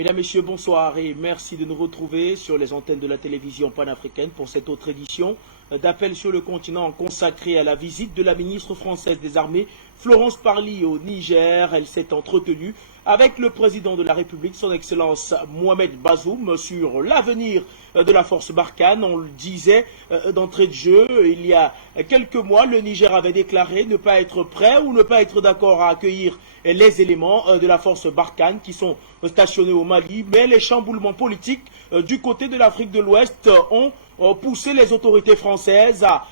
Mesdames, Messieurs, bonsoir et merci de nous retrouver sur les antennes de la télévision panafricaine pour cette autre édition d'appel sur le continent consacrée à la visite de la ministre française des Armées, Florence Parly, au Niger. Elle s'est entretenue avec le président de la République, son Excellence Mohamed Bazoum, sur l'avenir de la force Barkhane. On le disait d'entrée de jeu, il y a quelques mois, le Niger avait déclaré ne pas être prêt ou ne pas être d'accord à accueillir les éléments de la force Barkhane qui sont stationnés au Mali, mais les chamboulements politiques du côté de l'Afrique de l'Ouest ont poussé les autorités françaises à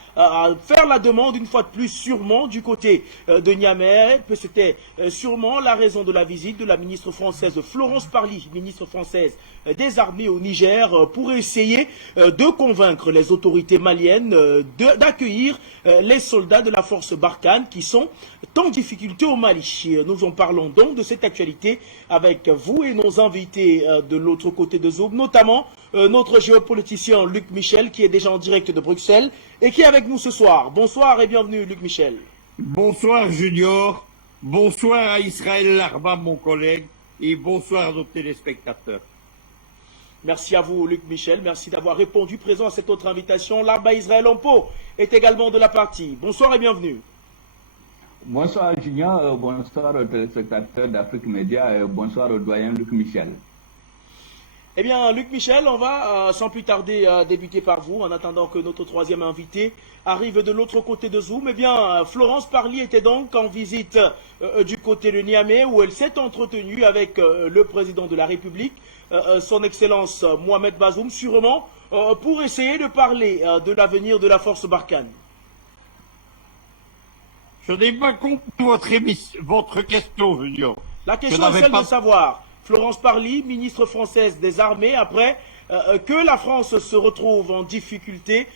faire la demande une fois de plus sûrement du côté de Niamey. C'était sûrement la raison de la visite de la ministre française Florence Parly, ministre française des Armées au Niger, pour essayer de convaincre les autorités maliennes d'accueillir les soldats de la force Barkhane qui sont en difficulté au Mali. Nous en parlons donc de cette actualité avec vous et nos invités de l'autre côté de Zoom, notamment notre géopoliticien Luc Michel qui est déjà en direct de Bruxelles et qui est avec nous ce soir. Bonsoir et bienvenue Luc Michel. Bonsoir Junior, bonsoir à Israël Larba mon collègue et bonsoir à nos téléspectateurs. Merci à vous Luc Michel, merci d'avoir répondu présent à cette autre invitation. Larba Israël Ompo est également de la partie. Bonsoir et bienvenue. Bonsoir Junior, bonsoir aux téléspectateurs d'Afrique Média et bonsoir au doyen Luc Michel. Eh bien, Luc Michel, on va sans plus tarder débuter par vous, en attendant que notre troisième invité arrive de l'autre côté de Zoom. Eh bien, Florence Parly était donc en visite du côté de Niamey, où elle s'est entretenue avec le président de la République, son Excellence Mohamed Bazoum, sûrement pour essayer de parler de l'avenir de la force Barkhane. Je n'ai pas compris votre question, Junior. La question est celle de savoir... Florence Parly, ministre française des Armées, après que la France se retrouve en difficulté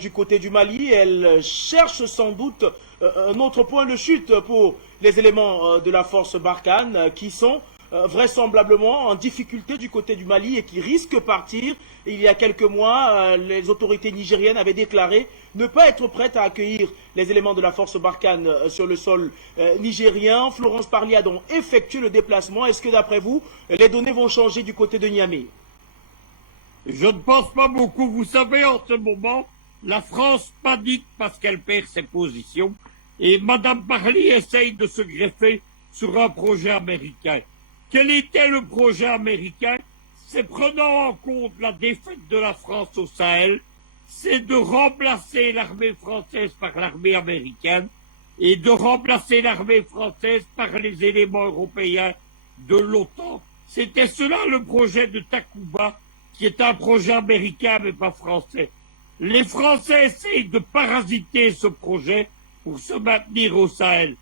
du côté du Mali, elle cherche sans doute un autre point de chute pour les éléments de la force Barkhane qui sont vraisemblablement en difficulté du côté du Mali et qui risquent de partir. Il y a quelques mois, les autorités nigériennes avaient déclaré ne pas être prêtes à accueillir les éléments de la force Barkhane sur le sol nigérien. Florence Parly a donc effectué le déplacement. Est-ce que d'après vous, les données vont changer du côté de Niamey? Je ne pense pas beaucoup. Vous savez, en ce moment, la France panique parce qu'elle perd ses positions et Mme Parly essaye de se greffer sur un projet américain. Quel était le projet américain? C'est, prenant en compte la défaite de la France au Sahel, c'est de remplacer l'armée française par l'armée américaine et de remplacer l'armée française par les éléments européens de l'OTAN. C'était cela le projet de Takuba, qui est un projet américain mais pas français. Les Français essayent de parasiter ce projet pour se maintenir au Sahel.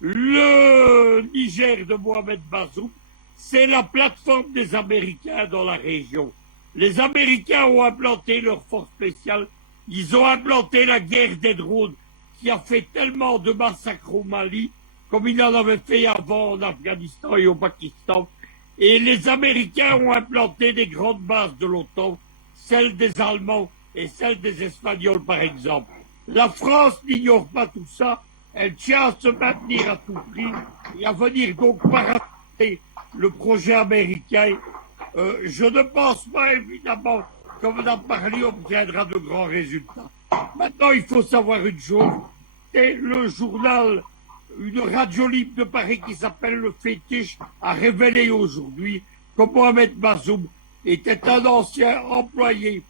Le Niger de Mohamed Bazoum, c'est la plateforme des Américains dans la région. Les Américains ont implanté leur force spéciale, ils ont implanté la guerre des drones qui a fait tellement de massacres au Mali, comme il en avait fait avant en Afghanistan et au Pakistan. Et les Américains ont implanté des grandes bases de l'OTAN, celles des Allemands et celles des Espagnols par exemple. La France n'ignore pas tout ça, elle tient à se maintenir à tout prix et à venir donc parasiter le projet américain. Je ne pense pas évidemment que Mme Parly obtiendra de grands résultats. Maintenant, il faut savoir une chose, c'est le journal, une radio libre de Paris qui s'appelle Le Fétiche, a révélé aujourd'hui que Mohamed Bazoum était un ancien employé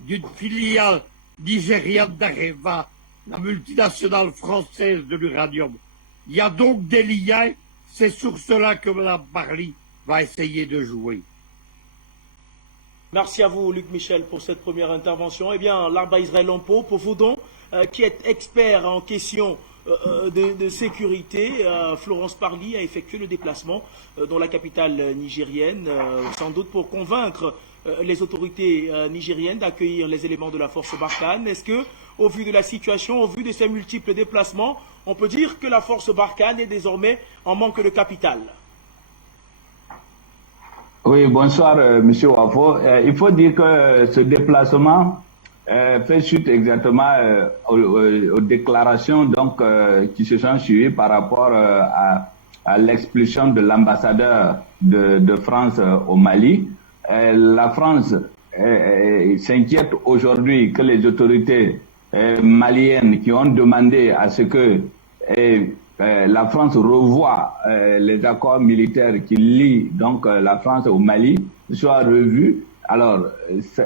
d'une filiale nigériane d'Areva, la multinationale française de l'uranium. Il y a donc des liens. C'est sur cela que Mme Parly va essayer de jouer. Merci à vous, Luc Michel, pour cette première intervention. Eh bien, Larba Israël Ompo, pour vous donc, qui est expert en question de sécurité, Florence Parly a effectué le déplacement dans la capitale nigérienne, sans doute pour convaincre les autorités nigériennes d'accueillir les éléments de la force Barkhane. Est-ce que, au vu de la situation, au vu de ces multiples déplacements, on peut dire que la force Barkhane est désormais en manque de capital? Oui, bonsoir M. Wafo. Il faut dire que ce déplacement fait suite exactement aux déclarations qui se sont suivies par rapport à l'expulsion de l'ambassadeur de France au Mali. La France s'inquiète aujourd'hui que les autorités maliennes qui ont demandé à ce que la France revoie les accords militaires qui lient donc la France au Mali soient revus. Alors,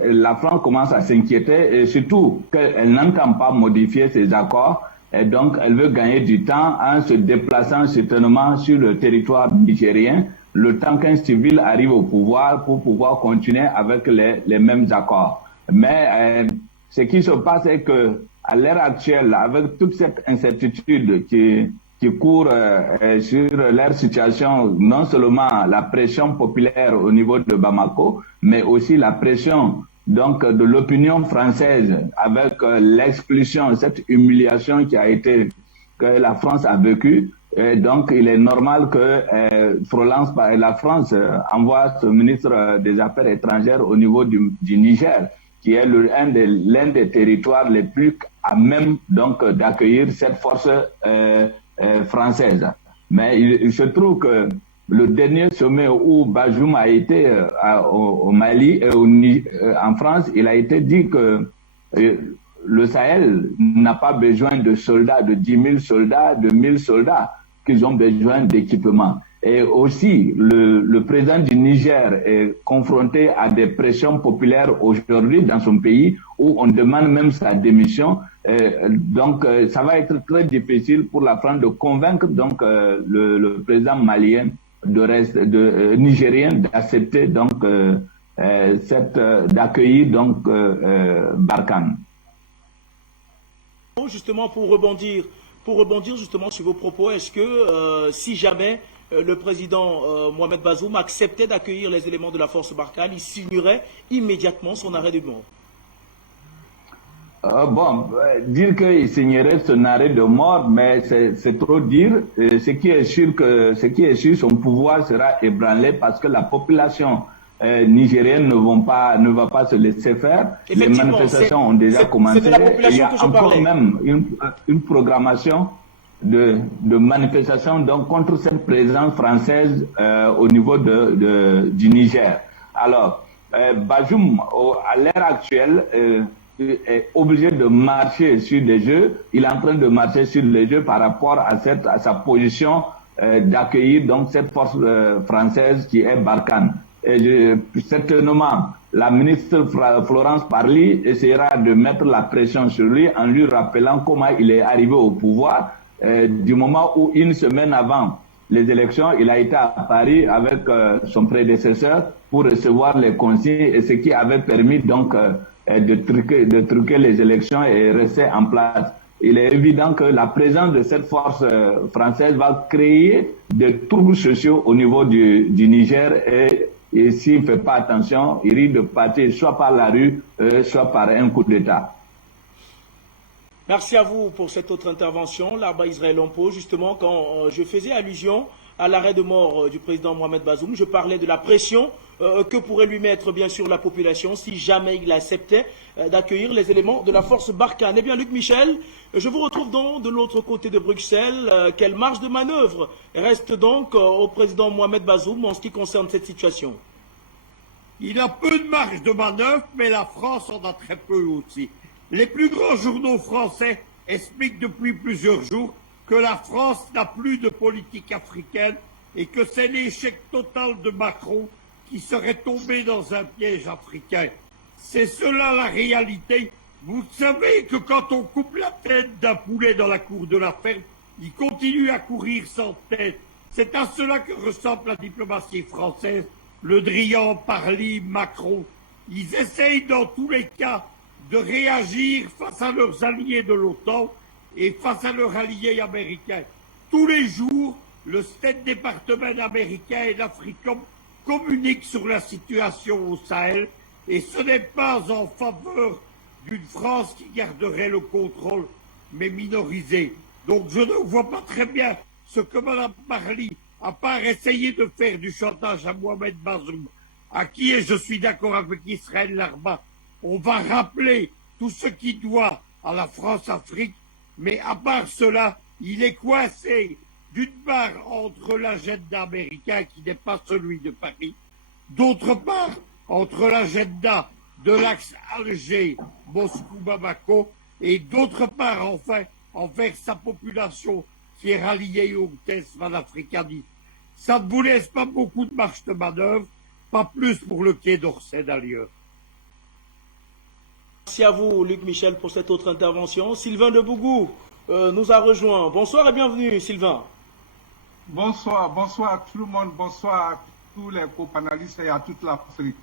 la France commence à s'inquiéter et surtout qu'elle n'entend pas modifier ces accords et donc elle veut gagner du temps en se déplaçant certainement sur le territoire nigérien le temps qu'un civil arrive au pouvoir pour pouvoir continuer avec les mêmes accords. Mais ce qui se passe est que à l'heure actuelle, avec toute cette incertitude qui court sur leur situation, non seulement la pression populaire au niveau de Bamako, mais aussi la pression donc de l'opinion française avec l'expulsion, cette humiliation que la France a vécue. Et donc, il est normal que la France envoie son ministre des Affaires étrangères au niveau du Niger, qui est l'un des territoires les plus à même donc d'accueillir cette force française. Mais il se trouve que le dernier sommet où Bazoum a été au Mali et en France, il a été dit que le Sahel n'a pas besoin de soldats, de 10 000 soldats, de 1 000 soldats, qu'ils ont besoin d'équipement. Et aussi, le président du Niger est confronté à des pressions populaires aujourd'hui dans son pays où on demande même sa démission. Donc, ça va être très difficile pour la France de convaincre donc le président malien nigérien d'accepter donc d'accueillir donc Barkhane. Justement, pour rebondir justement sur vos propos, est-ce que si jamais le président Mohamed Bazoum acceptait d'accueillir les éléments de la force Barkhane, il signerait immédiatement son arrêt de mort? Dire qu'il signerait son arrêt de mort, mais c'est trop dire. Ce qui est sûr, son pouvoir sera ébranlé parce que la population nigérienne ne va pas se laisser faire. Les manifestations ont déjà commencé. Il y a encore même une programmation de manifestations donc contre cette présence française au niveau du Niger. Alors, Bazoum, à l'heure actuelle, est obligé de marcher sur des jeux. Il est en train de marcher sur les jeux par rapport à sa position d'accueillir donc cette force française qui est Barkhane. Et certainement, la ministre Florence Parly essaiera de mettre la pression sur lui en lui rappelant comment il est arrivé au pouvoir. Du moment où, une semaine avant les élections, il a été à Paris avec son prédécesseur pour recevoir les consignes et ce qui avait permis donc de truquer les élections et rester en place. Il est évident que la présence de cette force française va créer des troubles sociaux au niveau du Niger et s'il ne fait pas attention, il risque de partir soit par la rue, soit par un coup d'État. Merci à vous pour cette autre intervention. Larba Israël Ompo, justement, quand je faisais allusion à l'arrêt de mort du président Mohamed Bazoum, je parlais de la pression que pourrait lui mettre, bien sûr, la population si jamais il acceptait d'accueillir les éléments de la force Barkhane. Eh bien, Luc Michel, je vous retrouve donc de l'autre côté de Bruxelles. Quelle marge de manœuvre reste donc au président Mohamed Bazoum en ce qui concerne cette situation? Il a peu de marge de manœuvre, mais la France en a très peu aussi. Les plus grands journaux français expliquent depuis plusieurs jours que la France n'a plus de politique africaine et que c'est l'échec total de Macron qui serait tombé dans un piège africain. C'est cela la réalité. Vous savez que quand on coupe la tête d'un poulet dans la cour de la ferme, il continue à courir sans tête. C'est à cela que ressemble la diplomatie française, Le Drian, Parly, Macron. Ils essayent dans tous les cas de réagir face à leurs alliés de l'OTAN et face à leurs alliés américains. Tous les jours, le State Department américain et l'Africom communiquent sur la situation au Sahel et ce n'est pas en faveur d'une France qui garderait le contrôle, mais minorisé. Donc je ne vois pas très bien ce que Mme Parly, à part essayer de faire du chantage à Mohamed Bazoum, à qui, et je suis d'accord avec Israël Larba, on va rappeler tout ce qui doit à la France-Afrique, mais à part cela, il est coincé. d'une part entre l'agenda américain qui n'est pas celui de Paris, d'autre part entre l'agenda de l'axe Alger-Moscou-Bamako, et d'autre part enfin envers sa population qui est ralliée au test panafricaniste. Ça ne vous laisse pas beaucoup de marge de manœuvre, pas plus pour le Quai d'Orsay d'ailleurs. Merci à vous, Luc Michel, pour cette autre intervention. Sylvain de Bougou nous a rejoint. Bonsoir et bienvenue, Sylvain. Bonsoir à tout le monde, bonsoir à tous les co-panélistes et à toute l'Afrique.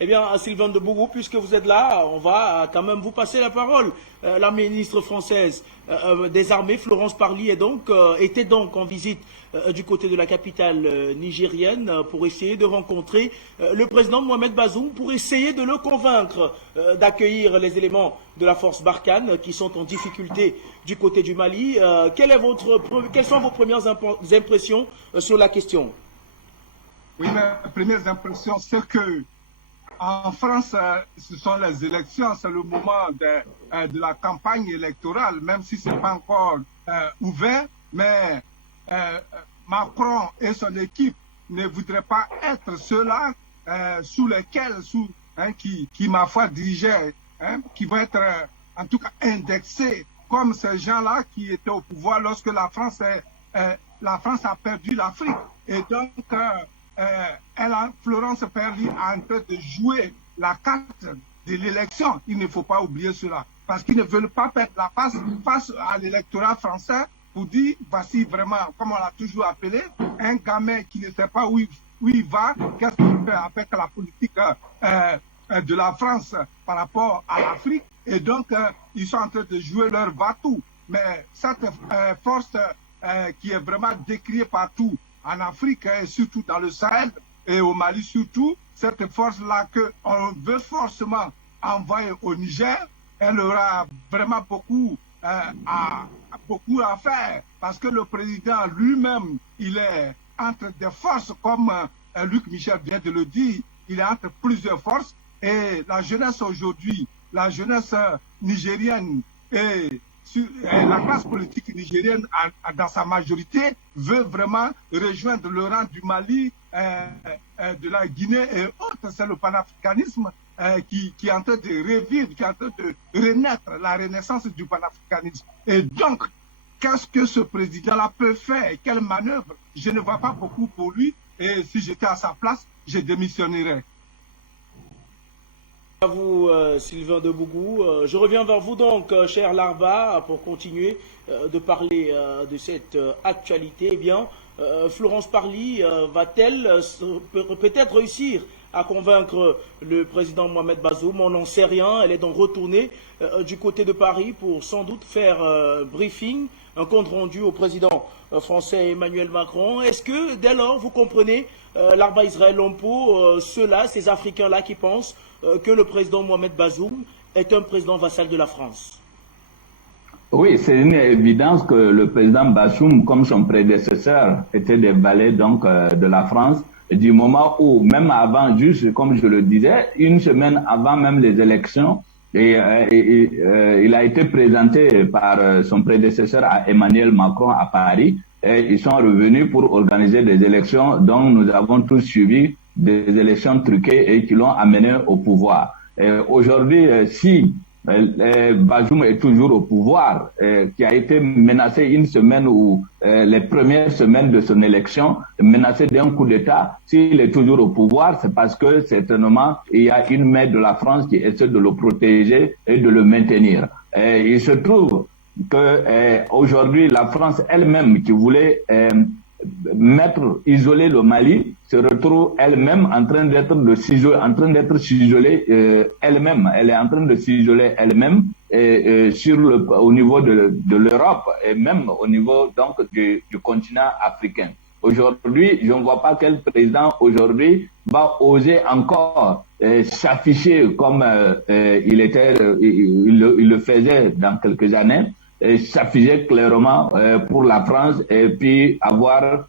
Eh bien, Sylvain de Bougou, puisque vous êtes là, on va quand même vous passer la parole. La ministre française des Armées, Florence Parly, était donc en visite du côté de la capitale nigérienne pour essayer de rencontrer le président Mohamed Bazoum, pour essayer de le convaincre d'accueillir les éléments de la force Barkhane qui sont en difficulté du côté du Mali. Quelles sont vos premières impressions sur la question? Oui, mes premières impressions, c'est que en France, ce sont les élections, c'est le moment de la campagne électorale, même si ce n'est pas encore ouvert, mais Macron et son équipe ne voudraient pas être ceux-là sous lesquels, qui ma foi dirigeaient, qui vont être en tout cas indexés comme ces gens-là qui étaient au pouvoir lorsque la France a perdu l'Afrique. Et donc, Florence Parly est en train de jouer la carte de l'élection. Il ne faut pas oublier cela. Parce qu'ils ne veulent pas perdre la face à l'électorat français pour dire, voici vraiment, comme on l'a toujours appelé, un gamin qui ne sait pas où il va, qu'est-ce qu'il fait avec la politique de la France par rapport à l'Afrique. Et donc, ils sont en train de jouer leur va-tout. Mais cette force qui est vraiment décriée partout, en Afrique et surtout dans le Sahel et au Mali surtout, cette force-là qu'on veut forcément envoyer au Niger, elle aura vraiment beaucoup à faire parce que le président lui-même, il est entre des forces comme Luc Michel vient de le dire, il est entre plusieurs forces et la jeunesse aujourd'hui, la jeunesse nigérienne et la classe politique nigérienne, dans sa majorité, veut vraiment rejoindre le rang du Mali, de la Guinée et autres. C'est le panafricanisme qui est en train de revivre, qui est en train de renaître, la renaissance du panafricanisme. Et donc, qu'est-ce que ce président-là peut faire? Quelle manœuvre? Je ne vois pas beaucoup pour lui. Et si j'étais à sa place, je démissionnerais. À vous, Sylvain de Bougou. Je reviens vers vous donc, cher Larva, pour continuer de parler de cette actualité. Eh bien, Florence Parly va-t-elle peut-être réussir à convaincre le président Mohamed Bazoum? On n'en sait rien. Elle est donc retournée du côté de Paris pour sans doute faire briefing, un compte rendu au président français Emmanuel Macron. Est-ce que dès lors vous comprenez, Larva Israël Lompo, ces Africains-là qui pensent que le président Mohamed Bazoum est un président vassal de la France? Oui, c'est une évidence que le président Bazoum, comme son prédécesseur, était des valets donc de la France, du moment où, même avant, juste comme je le disais, une semaine avant même les élections, il a été présenté par son prédécesseur à Emmanuel Macron à Paris, et ils sont revenus pour organiser des élections dont nous avons tous suivi, des élections truquées et qui l'ont amené au pouvoir. Aujourd'hui, si Bazoum est toujours au pouvoir, qui a été menacé une semaine ou les premières semaines de son élection, menacé d'un coup d'État, s'il est toujours au pouvoir, c'est parce que certainement il y a une main de la France qui essaie de le protéger et de le maintenir. Il se trouve que aujourd'hui la France elle-même qui voulait isoler le Mali se retrouve elle-même en train d'être s'isoler elle-même. Elle est en train de s'isoler elle-même au niveau de l'Europe et même au niveau donc du continent africain. Aujourd'hui, je ne vois pas quel président aujourd'hui va oser encore s'afficher comme il le faisait dans quelques années, s'afficher clairement pour la France et puis avoir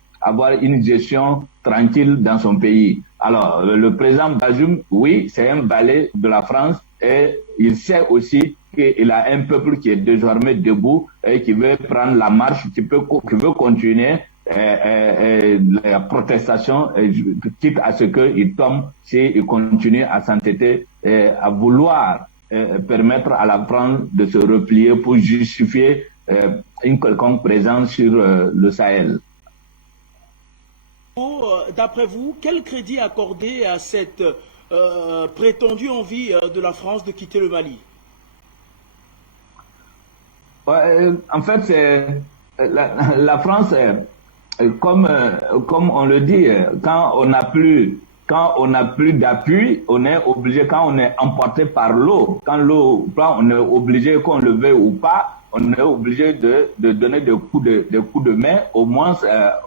une gestion tranquille dans son pays. Alors, le président Bazoum, oui, c'est un valet de la France et il sait aussi qu'il a un peuple qui est désormais debout et qui veut prendre la marche, qui veut continuer la protestation, quitte à ce qu'il tombe s'il continue à s'entêter, à vouloir permettre à la France de se replier pour justifier une quelconque présence sur le Sahel. D'après vous, quel crédit accorder à cette prétendue envie de la France de quitter le Mali? En fait, la France, comme on le dit, quand on n'a plus d'appui, on est obligé, quand on est emporté par l'eau, on est obligé, qu'on le veuille ou pas, on est obligé de donner des coups de main, au moins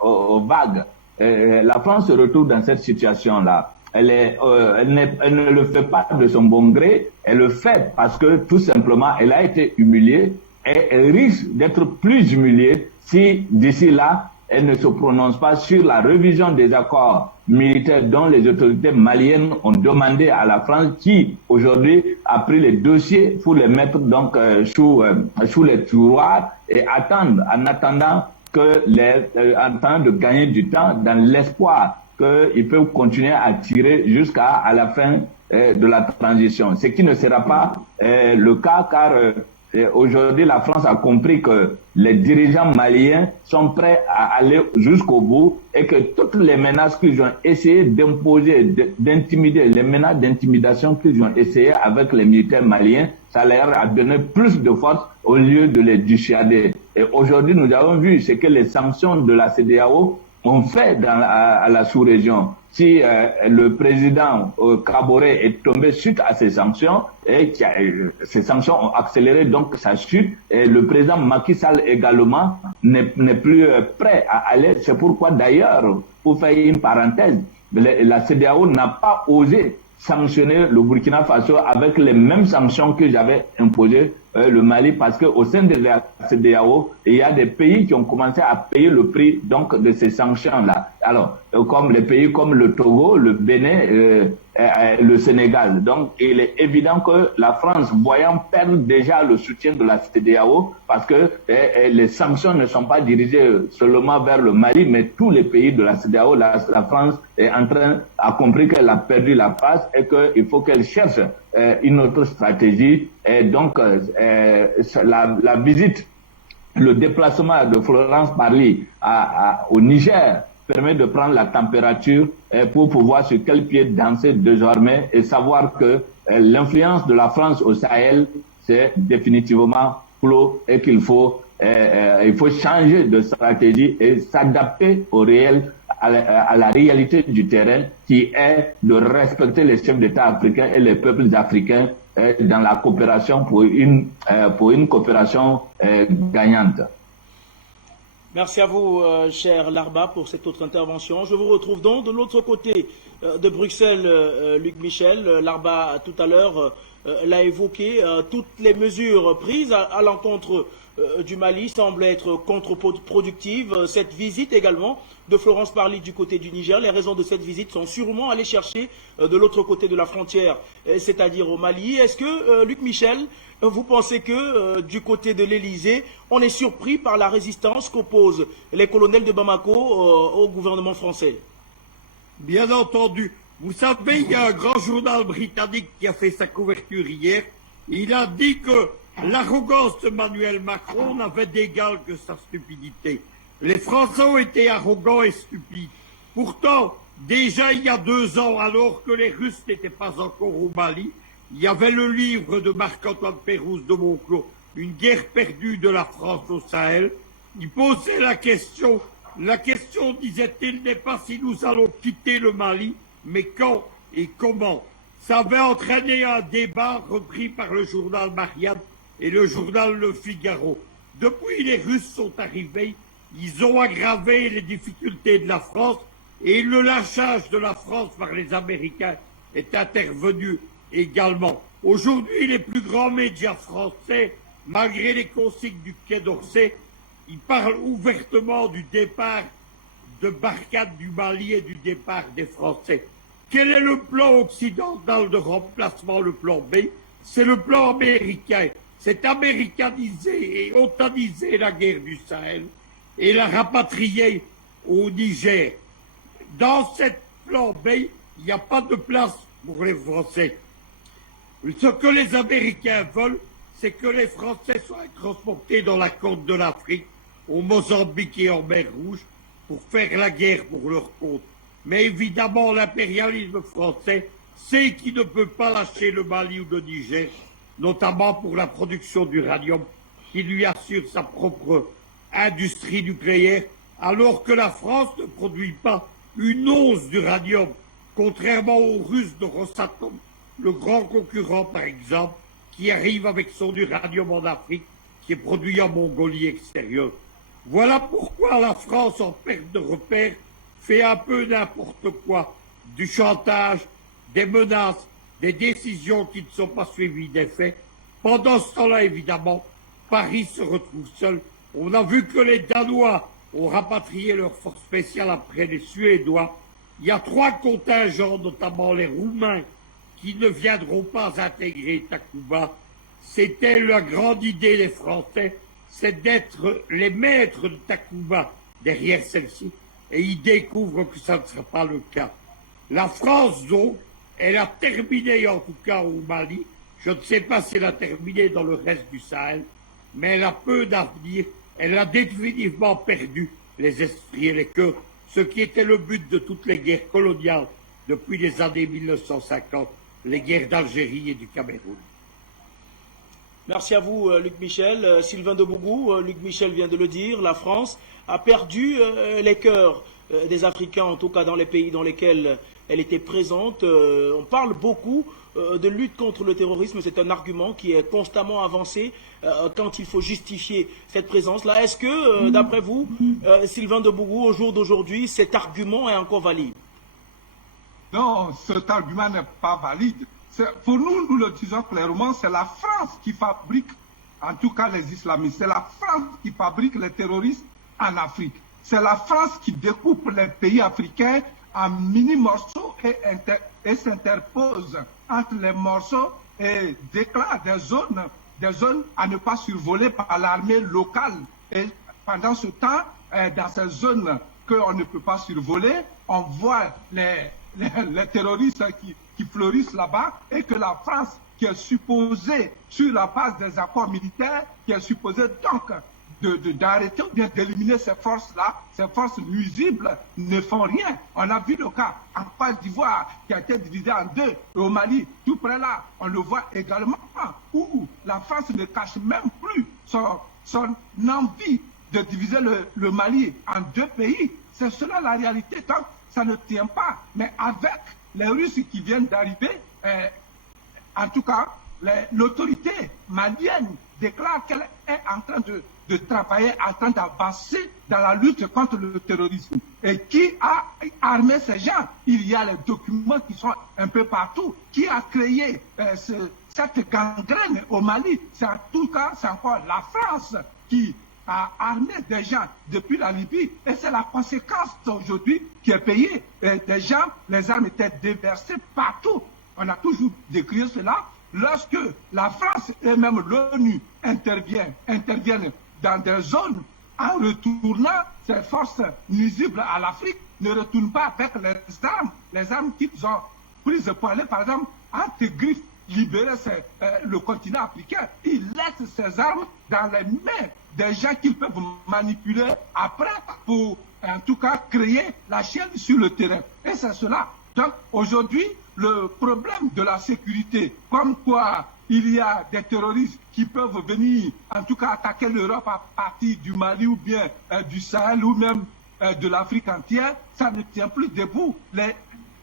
aux vagues. La France se retrouve dans cette situation-là. Elle ne le fait pas de son bon gré, elle le fait parce que tout simplement, elle a été humiliée et elle risque d'être plus humiliée si d'ici là, elle ne se prononce pas sur la révision des accords militaires dont les autorités maliennes ont demandé à la France, qui aujourd'hui a pris les dossiers pour les mettre donc sous les tiroirs et en attendant de gagner du temps dans l'espoir qu'ils peuvent continuer à tirer jusqu'à la fin de la transition. Ce qui ne sera pas le cas car aujourd'hui la France a compris que les dirigeants maliens sont prêts à aller jusqu'au bout et que toutes les menaces qu'ils ont essayé d'imposer, d'intimider, les menaces d'intimidation qu'ils ont essayé avec les militaires maliens, ça leur a donné plus de force au lieu de les dissuader. Et aujourd'hui, nous avons vu ce que les sanctions de la CEDEAO ont fait à la sous-région. Si le président Kaboré est tombé suite à ces sanctions, et ces sanctions ont accéléré donc sa chute, et le président Macky Sall également n'est plus prêt à aller. C'est pourquoi d'ailleurs, pour faire une parenthèse, la CEDEAO n'a pas osé sanctionner le Burkina Faso avec les mêmes sanctions que j'avais imposées le Mali, parce qu'au sein de la CEDEAO, il y a des pays qui ont commencé à payer le prix donc de ces sanctions-là. Alors, comme les pays comme le Togo, le Bénin, le Sénégal. Donc, il est évident que la France, voyant perdre déjà le soutien de la CEDEAO, parce que les sanctions ne sont pas dirigées seulement vers le Mali, mais tous les pays de la CEDEAO, la France a compris qu'elle a perdu la face et qu'il faut qu'elle cherche une autre stratégie. Et donc, la visite, le déplacement de Florence Parly au Niger permet de prendre la température pour pouvoir sur quel pied danser désormais et savoir que l'influence de la France au Sahel, c'est définitivement clos et qu'il faut changer de stratégie et s'adapter au réel, à la réalité du terrain, qui est de respecter les chefs d'État africains et les peuples africains dans la coopération pour une coopération gagnante. Merci à vous, cher Larba, pour cette autre intervention. Je vous retrouve donc de l'autre côté de Bruxelles, Luc Michel. Larba, tout à l'heure, l'a évoqué. Toutes les mesures prises à l'encontre du Mali semblent être contre-productives. Cette visite également de Florence Parly du côté du Niger, les raisons de cette visite sont sûrement aller chercher de l'autre côté de la frontière, c'est-à-dire au Mali. Est-ce que, Luc Michel, vous pensez que du côté de l'Elysée, on est surpris par la résistance qu'opposent les colonels de Bamako au gouvernement français? Bien entendu. Vous savez, il y a un grand journal britannique qui a fait sa couverture hier. Il a dit que l'arrogance de Emmanuel Macron n'avait d'égal que sa stupidité. Les Français ont été arrogants et stupides. Pourtant, déjà il y a 2 ans, alors que les Russes n'étaient pas encore au Mali, il y avait le livre de Marc-Antoine Pérouse de Monclos, Une guerre perdue de la France au Sahel. Il posait la question, disait-il, n'est pas si nous allons quitter le Mali, mais quand et comment. Ça avait entraîné un débat repris par le journal Marianne et le journal Le Figaro. Depuis, les Russes sont arrivés, ils ont aggravé les difficultés de la France et le lâchage de la France par les Américains est intervenu également. Aujourd'hui, les plus grands médias français, malgré les consignes du Quai d'Orsay, ils parlent ouvertement du départ de Barkhane du Mali et du départ des Français. Quel est le plan occidental de remplacement, le plan B? C'est le plan américain. c'est américaniser et otaniser la guerre du Sahel et la rapatrier au Niger. Dans cette flambée, il n'y a pas de place pour les Français. Ce que les Américains veulent, c'est que les Français soient transportés dans la côte de l'Afrique, au Mozambique et en mer Rouge, pour faire la guerre pour leur compte. Mais évidemment, l'impérialisme français sait qu'il ne peut pas lâcher le Mali ou le Niger, notamment pour la production d'uranium, qui lui assure sa propre industrie nucléaire, alors que la France ne produit pas une once d'uranium, contrairement aux Russes de Rosatom, le grand concurrent par exemple, qui arrive avec son uranium en Afrique, qui est produit en Mongolie extérieure. Voilà pourquoi la France, en perte de repère, fait un peu n'importe quoi, du chantage, des menaces, des décisions qui ne sont pas suivies des faits. Pendant ce temps-là, évidemment, Paris se retrouve seul. On a vu que les Danois ont rapatrié leurs forces spéciales après les Suédois. Il y a 3 contingents, notamment les Roumains, qui ne viendront pas intégrer Takuba. C'était la grande idée des Français, c'est d'être les maîtres de Takuba derrière celle-ci. Et ils découvrent que ça ne sera pas le cas. La France, donc, elle a terminé, en tout cas au Mali. Je ne sais pas si elle a terminé dans le reste du Sahel, mais elle a peu d'avenir. Elle a définitivement perdu les esprits et les cœurs, ce qui était le but de toutes les guerres coloniales depuis les années 1950, les guerres d'Algérie et du Cameroun. Merci à vous, Luc Michel. Sylvain de Bougou, Luc Michel vient de le dire, la France a perdu les cœurs des Africains, en tout cas dans les pays dans lesquels elle était présente. On parle beaucoup de lutte contre le terrorisme, c'est un argument qui est constamment avancé quand il faut justifier cette présence-là. Est-ce que, d'après vous, Sylvain de Bougou, au jour d'aujourd'hui, cet argument est encore valide? Non, cet argument n'est pas valide. Pour nous, nous le disons clairement, c'est la France qui fabrique, en tout cas les islamistes, c'est la France qui fabrique les terroristes en Afrique. C'est la France qui découpe les pays africains en mini-morceaux et s'interpose entre les morceaux et déclare des zones à ne pas survoler par l'armée locale. Et pendant ce temps, dans ces zones qu'on ne peut pas survoler, on voit les terroristes qui fleurissent là-bas et que la France, qui est supposée, sur la base des accords militaires, qui est supposée donc d'arrêter ou bien d'éliminer ces forces-là, ces forces nuisibles ne font rien. On a vu le cas en Côte d'Ivoire qui a été divisé en 2, et au Mali, tout près là, on le voit également, où la France ne cache même plus son envie de diviser le Mali en 2 pays. C'est cela la réalité, donc ça ne tient pas. Mais avec les Russes qui viennent d'arriver, en tout cas, l'autorité malienne déclare qu'elle est en train de travailler, en train d'avancer dans la lutte contre le terrorisme. Et qui a armé ces gens? Il y a les documents qui sont un peu partout. Qui a créé cette gangrène au Mali? C'est en tout cas, c'est encore la France qui a armé des gens depuis la Libye, et c'est la conséquence aujourd'hui qui est payée. Des gens, les armes étaient déversées partout. On a toujours décrié cela. Lorsque la France et même l'ONU interviennent dans des zones en retournant ces forces nuisibles à l'Afrique, ne retournent pas avec les armes qu'ils ont prises pour aller, par exemple, entre griffes, libérer le continent africain. Ils laissent ces armes dans les mains des gens qu'ils peuvent manipuler après pour, en tout cas, créer la chaîne sur le terrain. Et c'est cela. Donc, aujourd'hui, le problème de la sécurité, comme quoi il y a des terroristes qui peuvent venir, en tout cas, attaquer l'Europe à partir du Mali ou bien du Sahel ou même de l'Afrique entière, ça ne tient plus debout.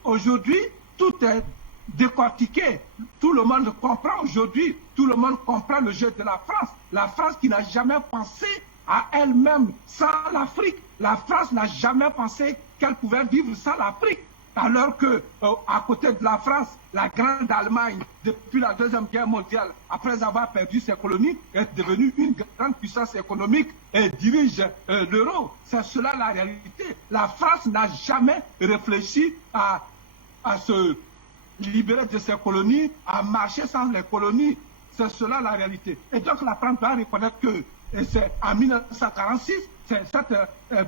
Aujourd'hui, tout est décortiqué. Tout le monde comprend aujourd'hui, tout le monde comprend le jeu de la France. La France qui n'a jamais pensé à elle-même sans l'Afrique. La France n'a jamais pensé qu'elle pouvait vivre sans l'Afrique. Alors que, à côté de la France, la grande Allemagne, depuis la Deuxième Guerre mondiale, après avoir perdu ses colonies, est devenue une grande puissance économique et dirige l'euro. C'est cela la réalité. La France n'a jamais réfléchi à se libérer de ses colonies, à marcher sans les colonies. C'est cela la réalité. Et donc la France doit reconnaître que c'est en 1946, c'est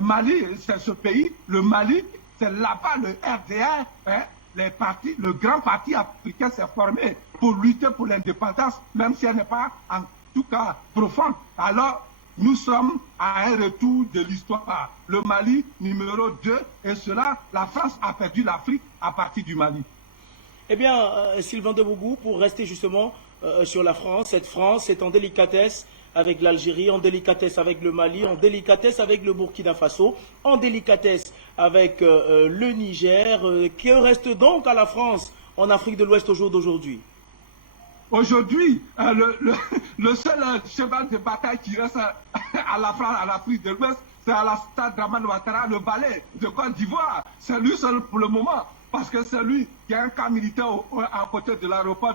Mali, c'est ce pays, le Mali, c'est là-bas le RDR, hein, le grand parti africain s'est formé pour lutter pour l'indépendance, même si elle n'est pas en tout cas profonde. Alors, nous sommes à un retour de l'histoire. Le Mali, numéro 2, et cela, la France a perdu l'Afrique à partir du Mali. Eh bien, Sylvain de Bougou, pour rester justement sur la France, cette France est en délicatesse avec l'Algérie, en délicatesse avec le Mali, en délicatesse avec le Burkina Faso, en délicatesse avec le Niger. Que reste donc à la France en Afrique de l'Ouest au jour d'aujourd'hui? Aujourd'hui, le seul cheval de bataille qui reste à la France, à l'Afrique de l'Ouest, c'est Alassane Dramane Ouattara, le valet de Côte d'Ivoire. C'est lui seul pour le moment, parce que c'est lui qui a un camp militaire à côté de l'aéroport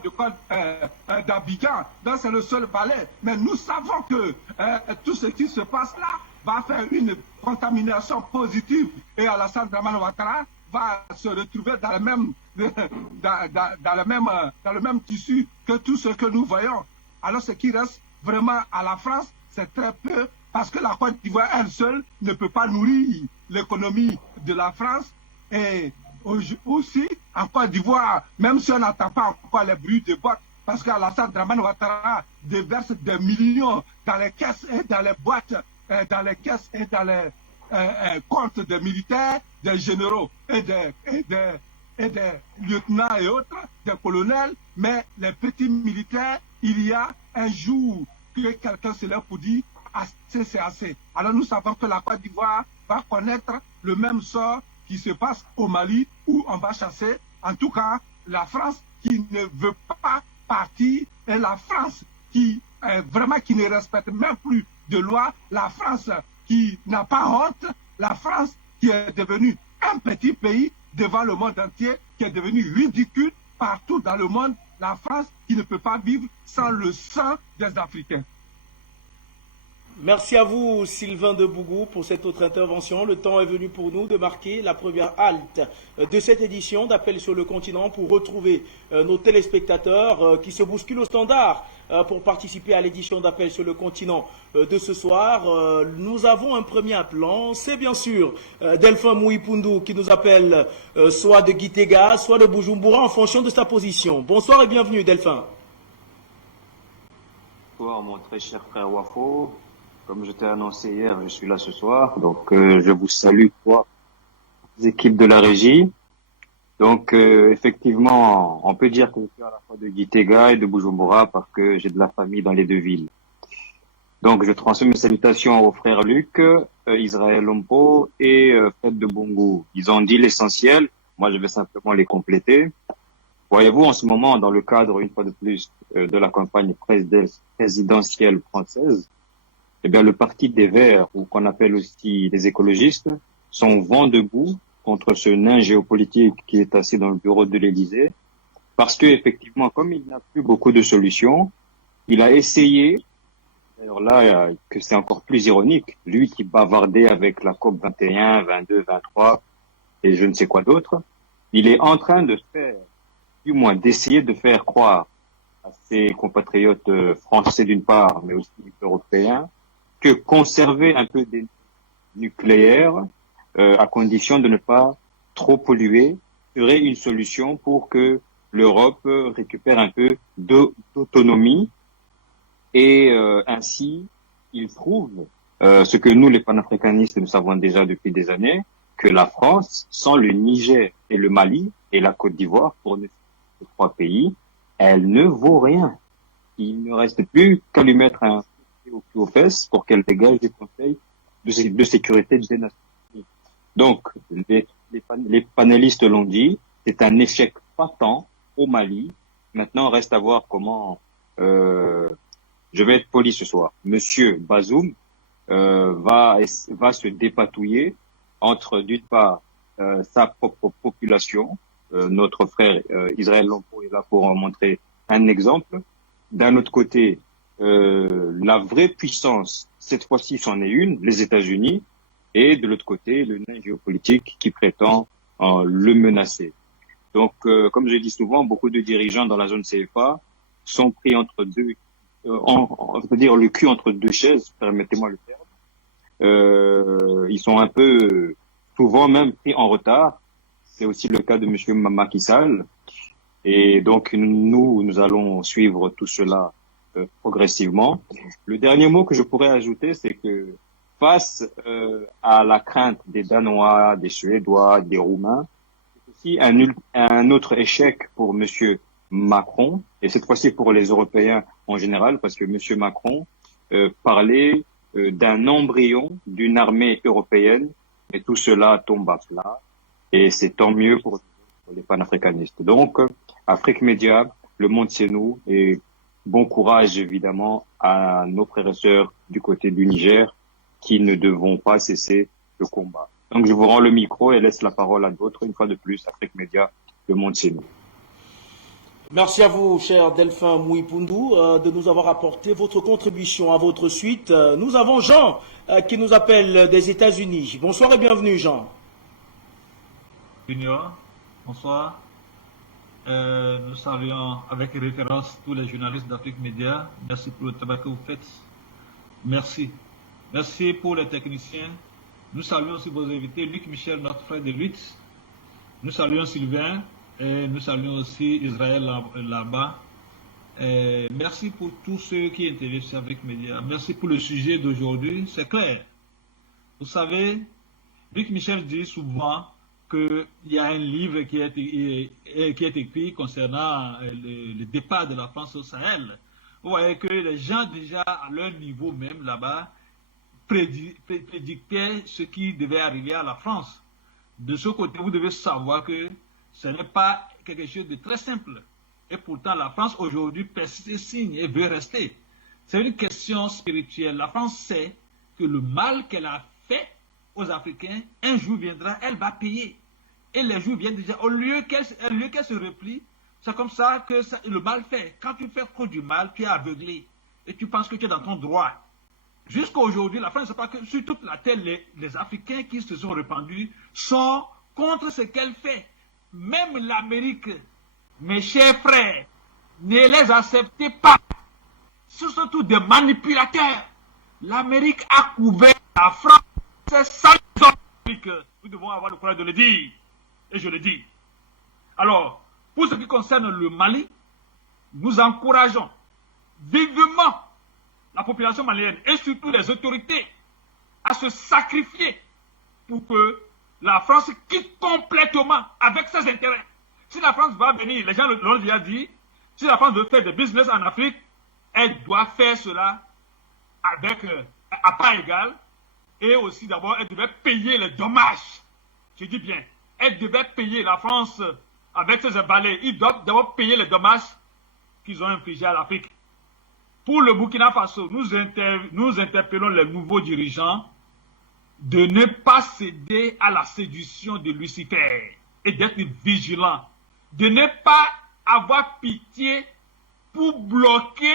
d'Abidjan. Donc c'est le seul valet. Mais nous savons que tout ce qui se passe là va faire une contamination positive. Et Alassane Dramane Ouattara va se retrouver dans le même tissu que tout ce que nous voyons. Alors ce qui reste vraiment à la France, c'est très peu, parce que la Côte d'Ivoire elle seule ne peut pas nourrir l'économie de la France. Et aussi, en Côte d'Ivoire, même si on n'entend pas encore les bruits de bottes, parce qu'Alassane Dramane Ouattara déverse des millions dans les caisses et dans les boîtes, dans les caisses et dans les comptes des militaires, des généraux et des lieutenants et autres, des colonels, mais les petits militaires, il y a un jour que quelqu'un se lève pour dire assez, c'est assez. Alors nous savons que la Côte d'Ivoire va connaître le même sort qui se passe au Mali, où on va chasser, en tout cas, la France qui ne veut pas partir, et la France qui vraiment qui ne respecte même plus de loi, la France qui n'a pas honte, la France qui est devenue un petit pays devant le monde entier, qui est devenu ridicule partout dans le monde, la France qui ne peut pas vivre sans le sang des Africains. Merci à vous, Sylvain de Bougou, pour cette autre intervention. Le temps est venu pour nous de marquer la première halte de cette édition d'Appel sur le continent pour retrouver nos téléspectateurs qui se bousculent au standard pour participer à l'édition d'Appel sur le continent de ce soir. Nous avons un premier appelant, c'est bien sûr Delphin Mouipoundou qui nous appelle soit de Gitega, soit de Bujumbura en fonction de sa position. Bonsoir et bienvenue, Delphin. Bonsoir, mon très cher frère Wafo. Comme je t'ai annoncé hier, je suis là ce soir. Donc, je vous salue, toi, les équipes de la régie. Donc, effectivement, on peut dire que je suis à la fois de Gitega et de Bujumbura parce que j'ai de la famille dans les deux villes. Donc, je transmets mes salutations aux frères Luc, Israël Lompo et Fred de Bongo. Ils ont dit l'essentiel. Moi, je vais simplement les compléter. Voyez-vous, en ce moment, dans le cadre, une fois de plus, de la campagne présidentielle française, eh bien, le parti des Verts, ou qu'on appelle aussi les écologistes, sont vent debout contre ce nain géopolitique qui est assis dans le bureau de l'Élysée, parce que, effectivement, comme il n'a plus beaucoup de solutions, il a essayé, d'ailleurs là, que c'est encore plus ironique, lui qui bavardait avec la COP 21, 22, 23, et je ne sais quoi d'autre, il est en train de faire, du moins d'essayer de faire croire à ses compatriotes français d'une part, mais aussi européens, que conserver un peu des nucléaires, à condition de ne pas trop polluer, serait une solution pour que l'Europe récupère un peu d'autonomie et ainsi il prouve ce que nous les panafricanistes nous savons déjà depuis des années, que la France, sans le Niger et le Mali et la Côte d'Ivoire, pour ces trois pays, elle ne vaut rien. Il ne reste plus qu'à lui mettre un aux fesses pour qu'elle dégage des conseils de sécurité des Nations Unies. Donc, les panélistes l'ont dit, c'est un échec patent au Mali. Maintenant, reste à voir comment, je vais être poli ce soir, Monsieur Bazoum va se dépatouiller entre, d'une part, sa propre population, notre frère Israël Lompo est là pour en montrer un exemple. D'un autre côté, la vraie puissance, cette fois-ci c'en est une, les États-Unis, et de l'autre côté, le nain géopolitique qui prétend le menacer. Donc, comme je dis souvent, beaucoup de dirigeants dans la zone CFA sont pris entre deux, on peut dire le cul entre deux chaises, permettez-moi le terme. Ils sont un peu, souvent même pris en retard. C'est aussi le cas de monsieur Macky Sall. Et donc, nous allons suivre tout cela progressivement. Le dernier mot que je pourrais ajouter, c'est que face à la crainte des Danois, des Suédois, des Roumains, c'est aussi un autre échec pour monsieur Macron, et cette fois-ci pour les Européens en général, parce que monsieur Macron parlait d'un embryon d'une armée européenne, et tout cela tombe à plat, et c'est tant mieux pour les panafricanistes. Donc, Afrique Média, le monde c'est nous, et bon courage évidemment à nos frères et sœurs du côté du Niger qui ne devront pas cesser le combat. Donc je vous rends le micro et laisse la parole à d'autres. Une fois de plus, Afrique Média, le monde c'est nous. Merci à vous, cher Delphin Mouipundou, de nous avoir apporté votre contribution à votre suite. Nous avons Jean qui nous appelle des États-Unis. Bonsoir et bienvenue, Jean. Junior, bonsoir. Nous saluons avec référence tous les journalistes d'Afrique Média. Merci pour le travail que vous faites. Merci. Merci pour les techniciens. Nous saluons aussi vos invités, Luc Michel, notre frère de lutte. Nous saluons Sylvain et nous saluons aussi Israël là-bas. Merci pour tous ceux qui interviennent sur Afrique Média. Merci pour le sujet d'aujourd'hui. C'est clair. Vous savez, Luc Michel dit souvent qu'il y a un livre qui est écrit concernant le départ de la France au Sahel. Vous voyez que les gens déjà à leur niveau même là-bas prédictaient ce qui devait arriver à la France. De ce côté, vous devez savoir que ce n'est pas quelque chose de très simple. Et pourtant, la France aujourd'hui persiste et signe et veut rester. C'est une question spirituelle. La France sait que le mal qu'elle a fait aux Africains, un jour viendra, elle va payer. Et les jours viennent déjà, au lieu qu'elle se replie, c'est comme ça que le mal fait. Quand tu fais trop du mal, tu es aveuglé. Et tu penses que tu es dans ton droit. Jusqu'à aujourd'hui, la France ne sait pas que sur toute la terre, les Africains qui se sont répandus sont contre ce qu'elle fait. Même l'Amérique, mes chers frères, ne les acceptez pas. Ce sont tous des manipulateurs. L'Amérique a couvert la France. C'est ça que nous devons avoir le courage de le dire. Et je le dis. Alors, pour ce qui concerne le Mali, nous encourageons vivement la population malienne et surtout les autorités à se sacrifier pour que la France quitte complètement avec ses intérêts. Si la France va venir, les gens l'ont déjà dit, si la France veut faire des business en Afrique, elle doit faire cela avec à part égale et aussi d'abord elle devait payer les dommages. Je dis bien, elle devait payer la France avec ses emballés. Ils doivent d'abord payer les dommages qu'ils ont infligés à l'Afrique. Pour le Burkina Faso, nous interpellons les nouveaux dirigeants de ne pas céder à la séduction de Lucifer et d'être vigilants, de ne pas avoir pitié pour bloquer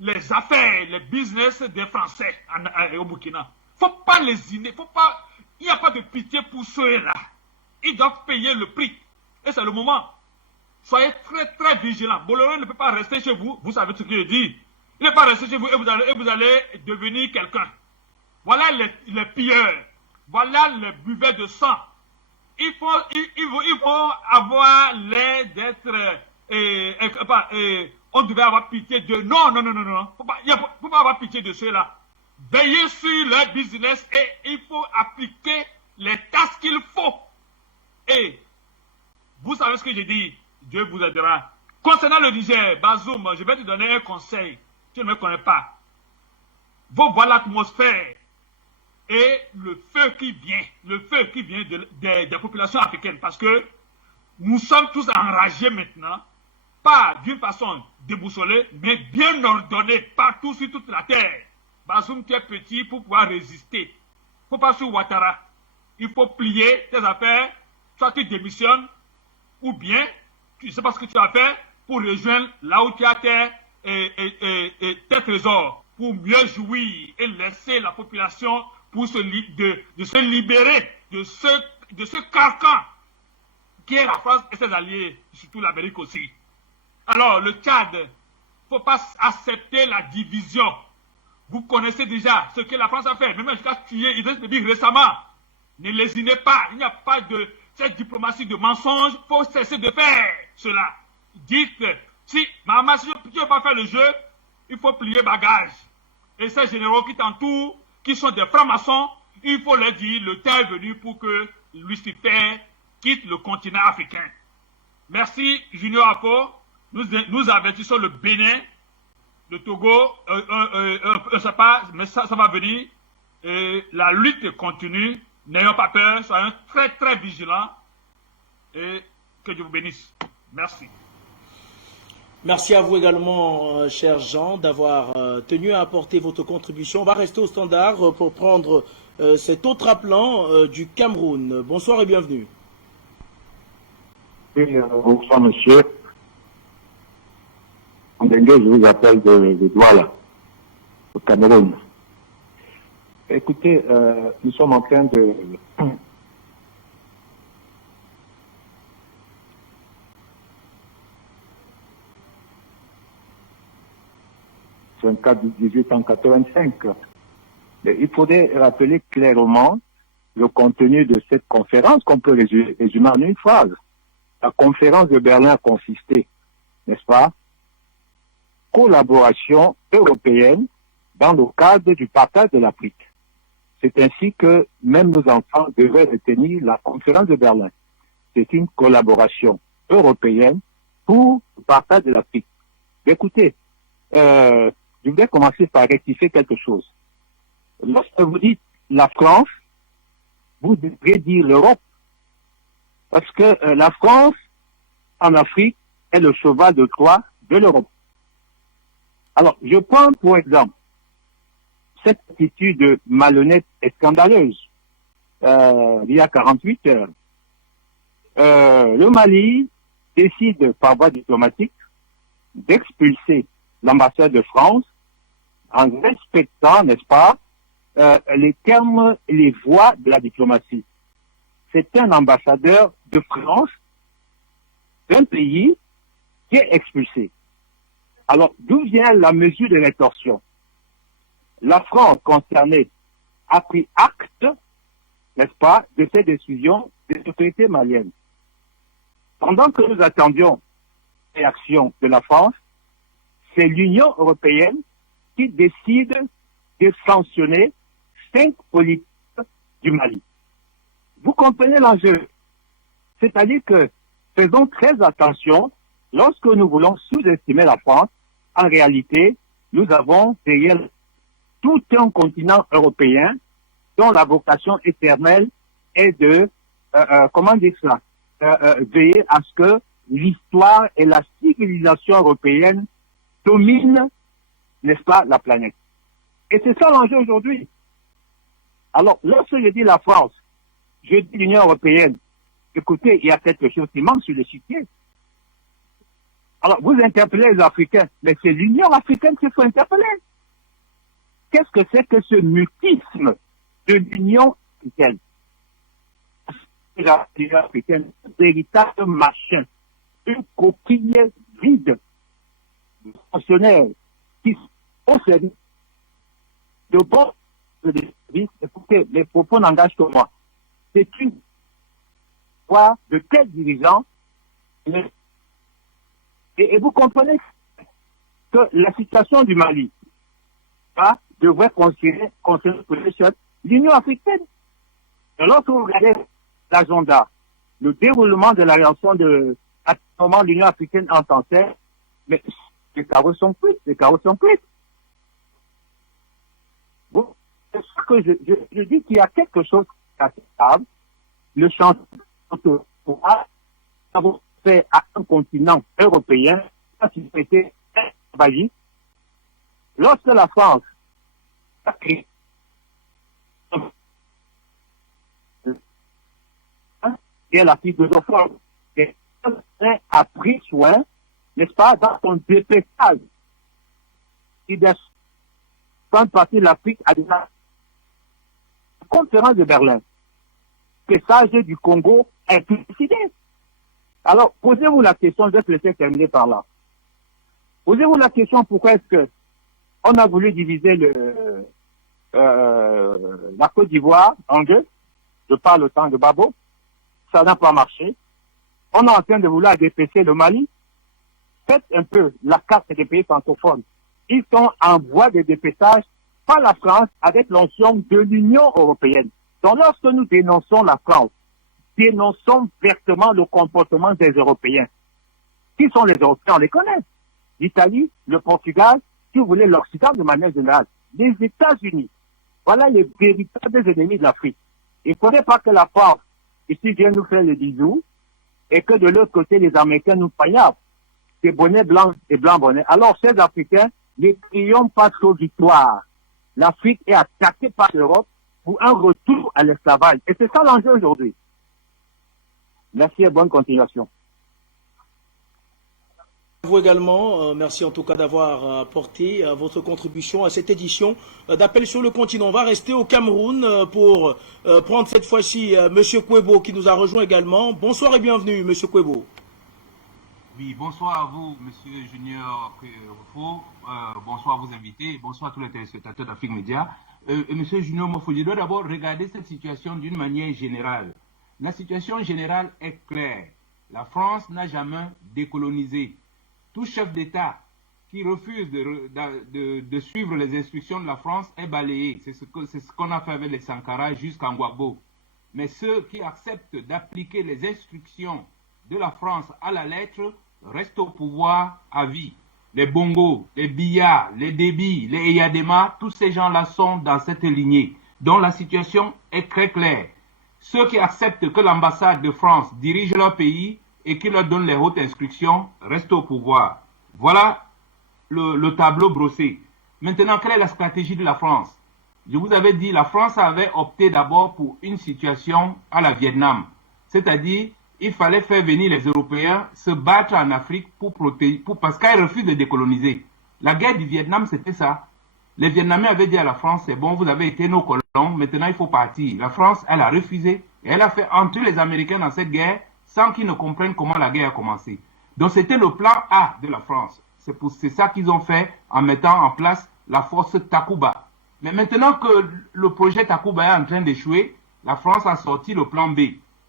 les affaires, les business des Français au Burkina. Faut pas lésiner, il n'y a pas de pitié pour ceux-là. Ils doivent payer le prix. Et c'est le moment. Soyez très très vigilants. Bolloré ne peut pas rester chez vous. Vous savez ce que je dis. Il ne peut pas rester chez vous et vous allez devenir quelqu'un. Voilà les pilleurs. Voilà les buveurs de sang. Ils vont avoir l'air d'être... on devait avoir pitié de... Non. Il ne faut pas avoir pitié de ceux-là. Veillez sur leur business et il faut appliquer les tâches qu'il faut. Et vous savez ce que j'ai dit, Dieu vous aidera. Concernant le Niger, Bazoum, je vais te donner un conseil. Tu ne me connais pas. Faut voir l'atmosphère et le feu qui vient des populations africaines. Parce que nous sommes tous enragés maintenant, pas d'une façon déboussolée, mais bien ordonnée partout sur toute la terre. Bazoum, tu es petit pour pouvoir résister. Il ne faut pas sur Ouattara. Il faut plier tes affaires. Soit tu démissionnes, ou bien tu ne sais pas ce que tu as fait pour rejoindre là où tu as tes trésors, pour mieux jouir et laisser la population pour de se libérer de ce carcan qui est la France et ses alliés, surtout l'Amérique aussi. Alors, le Tchad, faut pas accepter la division. Vous connaissez déjà ce que la France a fait, même jusqu'à tuer Idriss Déby récemment. Ne lésinez pas, il n'y a pas de cette diplomatie de mensonge, il faut cesser de faire cela. Dites, si maman, si tu ne veux pas faire le jeu, il faut plier bagage. Et ces généraux qui t'entourent, qui sont des francs-maçons, il faut leur dire, le temps est venu pour que Lucifer quitte le continent africain. Merci Junior Afo, nous avertissons le Bénin, le Togo, je ne sais pas, mais ça va venir. Et la lutte continue. N'ayons pas peur, soyons très très vigilants. Et que Dieu vous bénisse. Merci. Merci à vous également, cher Jean, d'avoir tenu à apporter votre contribution. On va rester au standard pour prendre cet autre appelant du Cameroun. Bonsoir et bienvenue. Oui, bonsoir monsieur. En Bengue, je vous appelle de Douala, au Cameroun. Écoutez, nous sommes en train de... C'est un cas du 1885. Mais il faudrait rappeler clairement le contenu de cette conférence qu'on peut résumer en une phrase. La conférence de Berlin a consisté, n'est-ce pas, collaboration européenne dans le cadre du partage de l'Afrique. C'est ainsi que même nos enfants devraient retenir la conférence de Berlin. C'est une collaboration européenne pour le partage de l'Afrique. Écoutez, je voudrais commencer par rectifier quelque chose. Lorsque vous dites la France, vous devrez dire l'Europe. Parce que la France, en Afrique, est le cheval de Troie de l'Europe. Alors, je prends pour exemple cette attitude malhonnête et scandaleuse. Il y a 48 heures, le Mali décide par voie diplomatique d'expulser l'ambassade de France en respectant, n'est-ce pas, les termes et les voies de la diplomatie. C'est un ambassadeur de France d'un pays qui est expulsé. Alors, d'où vient la mesure de rétorsion? La France concernée a pris acte, n'est-ce pas, de cette décision des autorités maliennes. Pendant que nous attendions la réaction de la France, c'est l'Union européenne qui décide de sanctionner 5 politiques du Mali. Vous comprenez l'enjeu? C'est-à-dire que faisons très attention lorsque nous voulons sous-estimer la France. En réalité, nous avons derrière tout un continent européen dont la vocation éternelle est de, comment dire ça, veiller à ce que l'histoire et la civilisation européenne dominent, n'est-ce pas, la planète. Et c'est ça l'enjeu aujourd'hui. Alors, lorsque je dis la France, je dis l'Union européenne, écoutez, il y a quelque chose qui manque sur le chiquier. Alors, vous interpellez les Africains, mais c'est l'Union africaine qu'il faut interpeller. Qu'est-ce que c'est que ce mutisme de l'Union africaine? L'Union africaine, un véritable machin, une coquille vide, de fonctionnaires qui sont au service de bons services. Écoutez, les propos n'engagent que moi. C'est une voix de quel dirigeant? Et vous comprenez que la situation du Mali devrait concerner l'Union africaine. Et lorsque vous regardez l'agenda, le déroulement de la réaction à ce moment l'Union africaine entend faire, mais les carreaux sont cuits, les carreaux sont cuits. Bon, c'est ce que je dis qu'il y a quelque chose d'acceptable. Le changement de pouvoir, ça vous fait à un continent européen, ça qui a été envahi. Lorsque la France a créé et la fille de l'enfant, a pris soin, n'est-ce pas, dans son dépêchage, qui de grande partie de l'Afrique a déjà conférence de Berlin, le message du Congo est décidé. Alors, posez-vous la question, je vais te laisser terminer par là. Posez-vous la question pourquoi est-ce que on a voulu diviser la Côte d'Ivoire en deux. Je parle au temps de Babo. Ça n'a pas marché. On est en train de vouloir dépêcher le Mali. Faites un peu la carte des pays francophones. Ils sont en voie de dépêchage par la France avec l'onction de l'Union européenne. Donc lorsque nous dénonçons la France, dénonçons vertement le comportement des Européens. Qui sont les Européens? On les connaît. L'Italie, le Portugal, si vous voulez l'Occident de manière générale, les États-Unis. Voilà les véritables ennemis de l'Afrique. Il ne faudrait pas que la France, ici, vienne nous faire le bisou et que de l'autre côté, les Américains nous paillapent. Des bonnets blancs et blancs bonnets. Alors, ces Africains, ne crions pas trop victoire. L'Afrique est attaquée par l'Europe pour un retour à l'esclavage. Et c'est ça l'enjeu aujourd'hui. Merci et bonne continuation. Vous également, merci en tout cas d'avoir apporté votre contribution à cette édition d'Appel sur le continent. On va rester au Cameroun pour prendre cette fois-ci Monsieur Kouebo qui nous a rejoint également. Bonsoir et bienvenue Monsieur Kouebo. Oui, bonsoir à vous Monsieur Junior Rufo, bonsoir à vos invités, bonsoir à tous les téléspectateurs d'Afrique Média. Monsieur Junior Mofo, je dois d'abord regarder cette situation d'une manière générale. La situation générale est claire. La France n'a jamais décolonisé. Tout chef d'État qui refuse de suivre les instructions de la France est balayé. C'est ce qu'on a fait avec les Sankara jusqu'à Gbagbo. Mais ceux qui acceptent d'appliquer les instructions de la France à la lettre restent au pouvoir à vie. Les Bongo, les Biya, les Déby, les Eyadema, tous ces gens-là sont dans cette lignée. Donc la situation est très claire. Ceux qui acceptent que l'ambassade de France dirige leur pays et qui leur donne les hautes instructions restent au pouvoir. Voilà le tableau brossé. Maintenant, quelle est la stratégie de la France? Je vous avais dit, la France avait opté d'abord pour une situation à la Vietnam. C'est-à-dire, il fallait faire venir les Européens se battre en Afrique parce qu'ils refusent de décoloniser. La guerre du Vietnam, c'était ça. Les Vietnamiens avaient dit à la France, c'est bon, vous avez été nos colons, maintenant il faut partir. La France, elle a refusé. Et elle a fait entrer les Américains dans cette guerre sans qu'ils ne comprennent comment la guerre a commencé. Donc c'était le plan A de la France. C'est ça qu'ils ont fait en mettant en place la force Takuba. Mais maintenant que le projet Takuba est en train d'échouer, la France a sorti le plan B.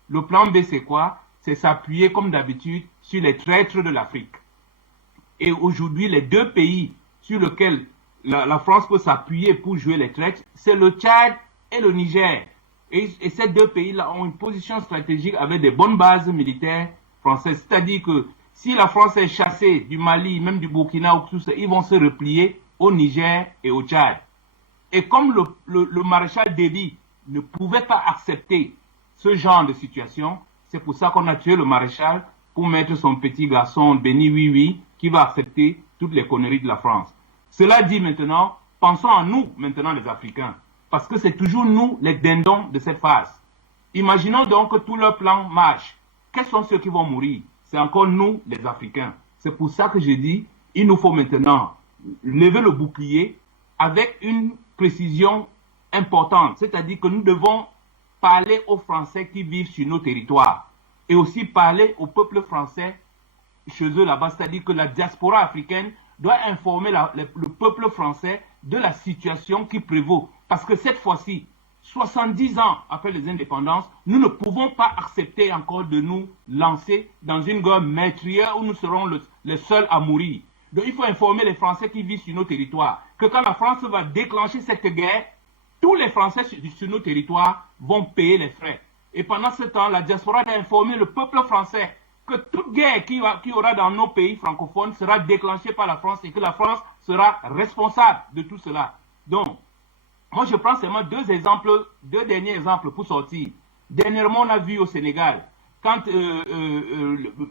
Le plan B, c'est quoi? C'est s'appuyer comme d'habitude sur les traîtres de l'Afrique. Et aujourd'hui, les deux pays sur lesquels la France peut s'appuyer pour jouer les traîtres, c'est le Tchad et le Niger. Et ces deux pays-là ont une position stratégique avec des bonnes bases militaires françaises. C'est-à-dire que si la France est chassée du Mali, même du Burkina ou tout ça, ils vont se replier au Niger et au Tchad. Et comme le maréchal Déby ne pouvait pas accepter ce genre de situation, c'est pour ça qu'on a tué le maréchal pour mettre son petit garçon Béni Oui, qui va accepter toutes les conneries de la France. Cela dit maintenant, pensons à nous maintenant les Africains. Parce que c'est toujours nous, les dindons de cette phase. Imaginons donc que tout leur plan marche. Quels sont ceux qui vont mourir? C'est encore nous, les Africains. C'est pour ça que je dis, il nous faut maintenant lever le bouclier avec une précision importante. C'est-à-dire que nous devons parler aux Français qui vivent sur nos territoires. Et aussi parler au peuple français chez eux là-bas. C'est-à-dire que la diaspora africaine doit informer le peuple français de la situation qui prévaut. Parce que cette fois-ci, 70 ans après les indépendances, nous ne pouvons pas accepter encore de nous lancer dans une guerre meurtrière où nous serons les seuls à mourir. Donc il faut informer les Français qui vivent sur nos territoires que quand la France va déclencher cette guerre, tous les Français sur nos territoires vont payer les frais. Et pendant ce temps, la diaspora doit informer le peuple français que toute guerre qui aura dans nos pays francophones sera déclenchée par la France et que la France sera responsable de tout cela. Donc, moi je prends seulement deux derniers exemples pour sortir. Dernièrement, on a vu au Sénégal, quand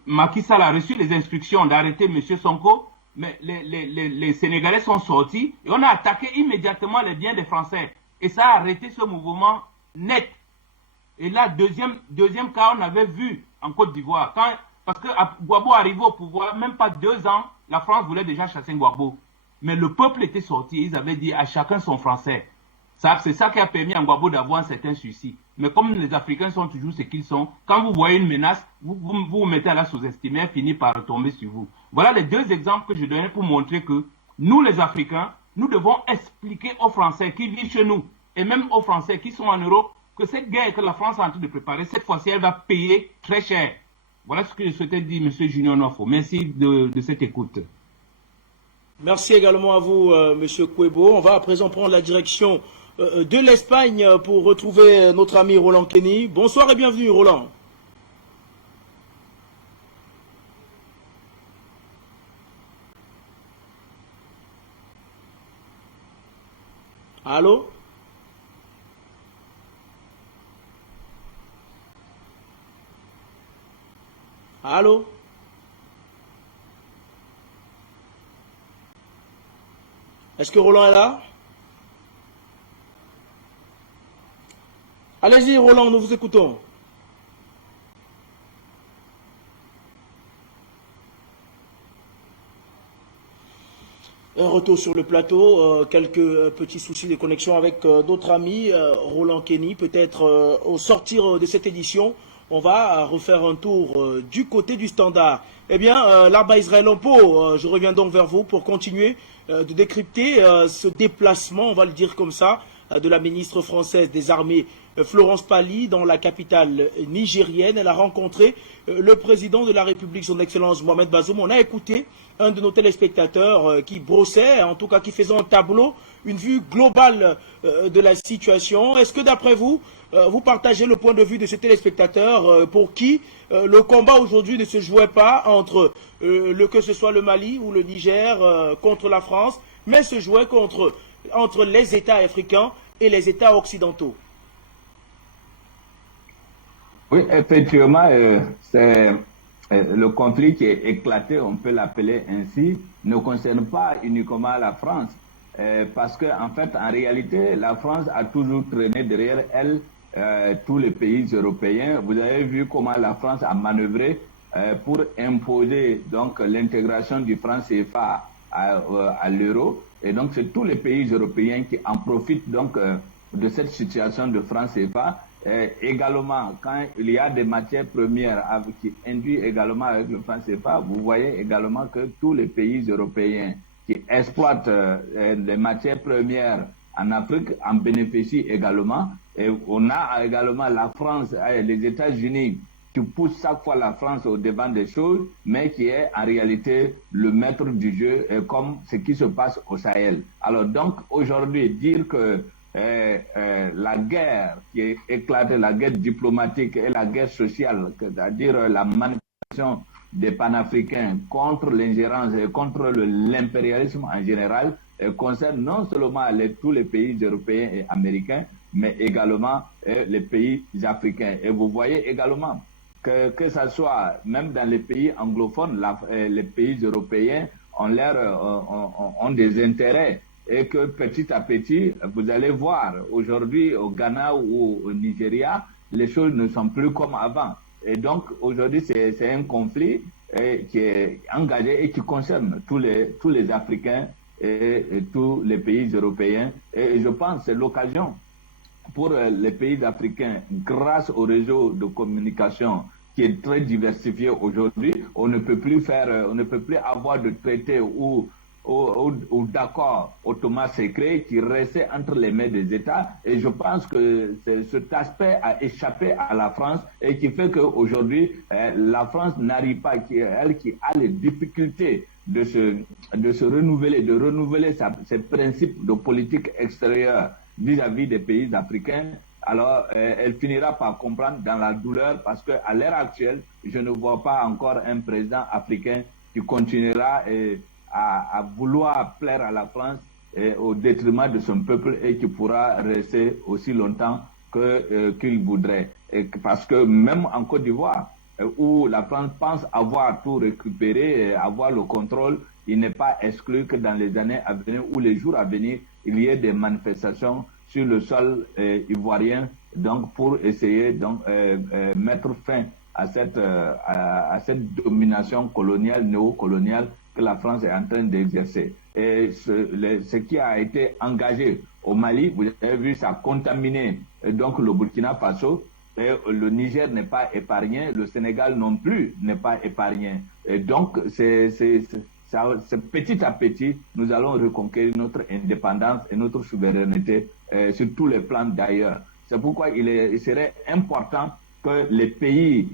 Macky Sall a reçu les instructions d'arrêter M. Sonko, mais les Sénégalais sont sortis et on a attaqué immédiatement les biens des Français. Et ça a arrêté ce mouvement net. Et là, deuxième cas, on avait vu en Côte d'Ivoire. Parce que Gbagbo arrivait au pouvoir, même pas 2 ans, la France voulait déjà chasser Gbagbo. Mais le peuple était sorti, ils avaient dit à chacun son français. C'est ça qui a permis à Gbagbo d'avoir un certain suicide. Mais comme les Africains sont toujours ce qu'ils sont, quand vous voyez une menace, vous mettez à la sous-estimer, elle finit par retomber sur vous. Voilà les deux exemples que je donnais pour montrer que nous, les Africains, nous devons expliquer aux Français qui vivent chez nous et même aux Français qui sont en Europe que cette guerre que la France est en train de préparer, cette fois-ci, elle va payer très cher. Voilà ce que je souhaitais dire, M. Junior Nwafo. Merci de cette écoute. Merci également à vous, M. Kouebo. On va à présent prendre la direction de l'Espagne pour retrouver notre ami Roland Kenny. Bonsoir et bienvenue, Roland. Allô? Allô? Est-ce que Roland est là? Allez-y, Roland, nous vous écoutons. Un retour sur le plateau, quelques petits soucis de connexion avec d'autres amis. Roland Kenny, peut-être au sortir de cette édition, on va refaire un tour du côté du standard. Eh bien, là-bas, Israël Ampo, je reviens donc vers vous pour continuer de décrypter ce déplacement, on va le dire comme ça, de la ministre française des Armées, Florence Pali, dans la capitale nigérienne. Elle a rencontré le président de la République, son Excellence Mohamed Bazoum. On a écouté un de nos téléspectateurs qui brossait, en tout cas qui faisait un tableau, une vue globale de la situation. Est-ce que d'après vous, vous partagez le point de vue de ce téléspectateur pour qui le combat aujourd'hui ne se jouait pas entre que ce soit le Mali ou le Niger contre la France, mais se jouait entre les États africains et les États occidentaux? Oui, effectivement, c'est le conflit qui est éclaté, on peut l'appeler ainsi, ne concerne pas uniquement la France, parce que en fait, en réalité, la France a toujours traîné derrière elle tous les pays européens. Vous avez vu comment la France a manœuvré pour imposer donc l'intégration du franc CFA à l'euro, et donc c'est tous les pays européens qui en profitent donc de cette situation de franc CFA. Également, quand il y a des matières premières qui induisent également avec le franc CFA, vous voyez également que tous les pays européens qui exploitent les matières premières en Afrique en bénéficient également. Et on a également la France, les États-Unis qui poussent chaque fois la France au devant des choses, mais qui est en réalité le maître du jeu, comme ce qui se passe au Sahel. Alors donc aujourd'hui, dire que la guerre qui est éclatée, la guerre diplomatique et la guerre sociale, c'est-à-dire la manifestation des panafricains contre l'ingérence et contre l'impérialisme en général, concerne non seulement tous les pays européens et américains, mais également les pays africains. Et vous voyez également que ça soit même dans les pays anglophones, les pays européens ont des intérêts. Et que petit à petit, vous allez voir, aujourd'hui au Ghana ou au Nigeria, les choses ne sont plus comme avant. Et donc aujourd'hui, c'est un conflit qui est engagé et qui concerne tous les Africains et tous les pays européens. Et je pense que c'est l'occasion pour les pays africains, grâce au réseau de communication qui est très diversifié aujourd'hui, on ne peut plus avoir de traités ou d'accords automates secrets qui restaient entre les mains des États. Et je pense que cet aspect a échappé à la France et qui fait qu'aujourd'hui, la France n'arrive pas, elle qui a les difficultés de se renouveler, de renouveler ses principes de politique extérieure vis-à-vis des pays africains. Alors, elle finira par comprendre dans la douleur parce qu'à l'heure actuelle, je ne vois pas encore un président africain qui continuera à vouloir plaire à la France au détriment de son peuple et qui pourra rester aussi longtemps qu'il voudrait. Parce que même en Côte d'Ivoire, où la France pense avoir tout récupéré, avoir le contrôle, il n'est pas exclu que dans les années à venir ou les jours à venir, il y ait des manifestations sur le sol ivoirien, donc pour essayer de mettre fin à cette domination coloniale, néocoloniale que la France est en train d'exercer. Et ce qui a été engagé au Mali, vous avez vu, ça a contaminé donc le Burkina Faso, Et le Niger n'est pas épargné, le Sénégal non plus n'est pas épargné. Et donc, petit à petit, nous allons reconquérir notre indépendance et notre souveraineté sur tous les plans d'ailleurs. C'est pourquoi il serait important que les pays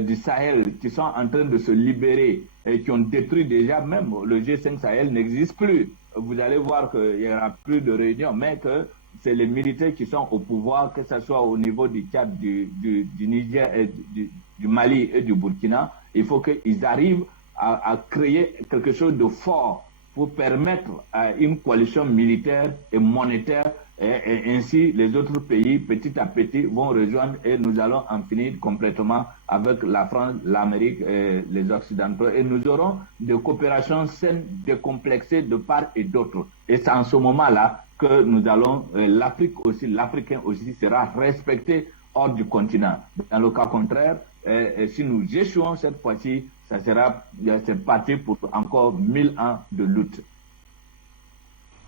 du Sahel qui sont en train de se libérer et qui ont détruit déjà, même le G5 Sahel n'existe plus. Vous allez voir qu'il n'y aura plus de réunions, mais que c'est les militaires qui sont au pouvoir, que ce soit au niveau du Tchad, du Niger, du Mali et du Burkina. Il faut qu'ils arrivent à créer quelque chose de fort pour permettre à une coalition militaire et monétaire, et ainsi les autres pays petit à petit vont rejoindre et nous allons en finir complètement avec la France, l'Amérique et les Occidentaux, et nous aurons des coopérations saines, décomplexées de part et d'autre. Et c'est en ce moment-là que nous allons, l'Afrique aussi, l'Africain aussi sera respecté hors du continent. Dans le cas contraire, si nous échouons cette fois-ci, c'est parti pour encore 1000 ans de lutte.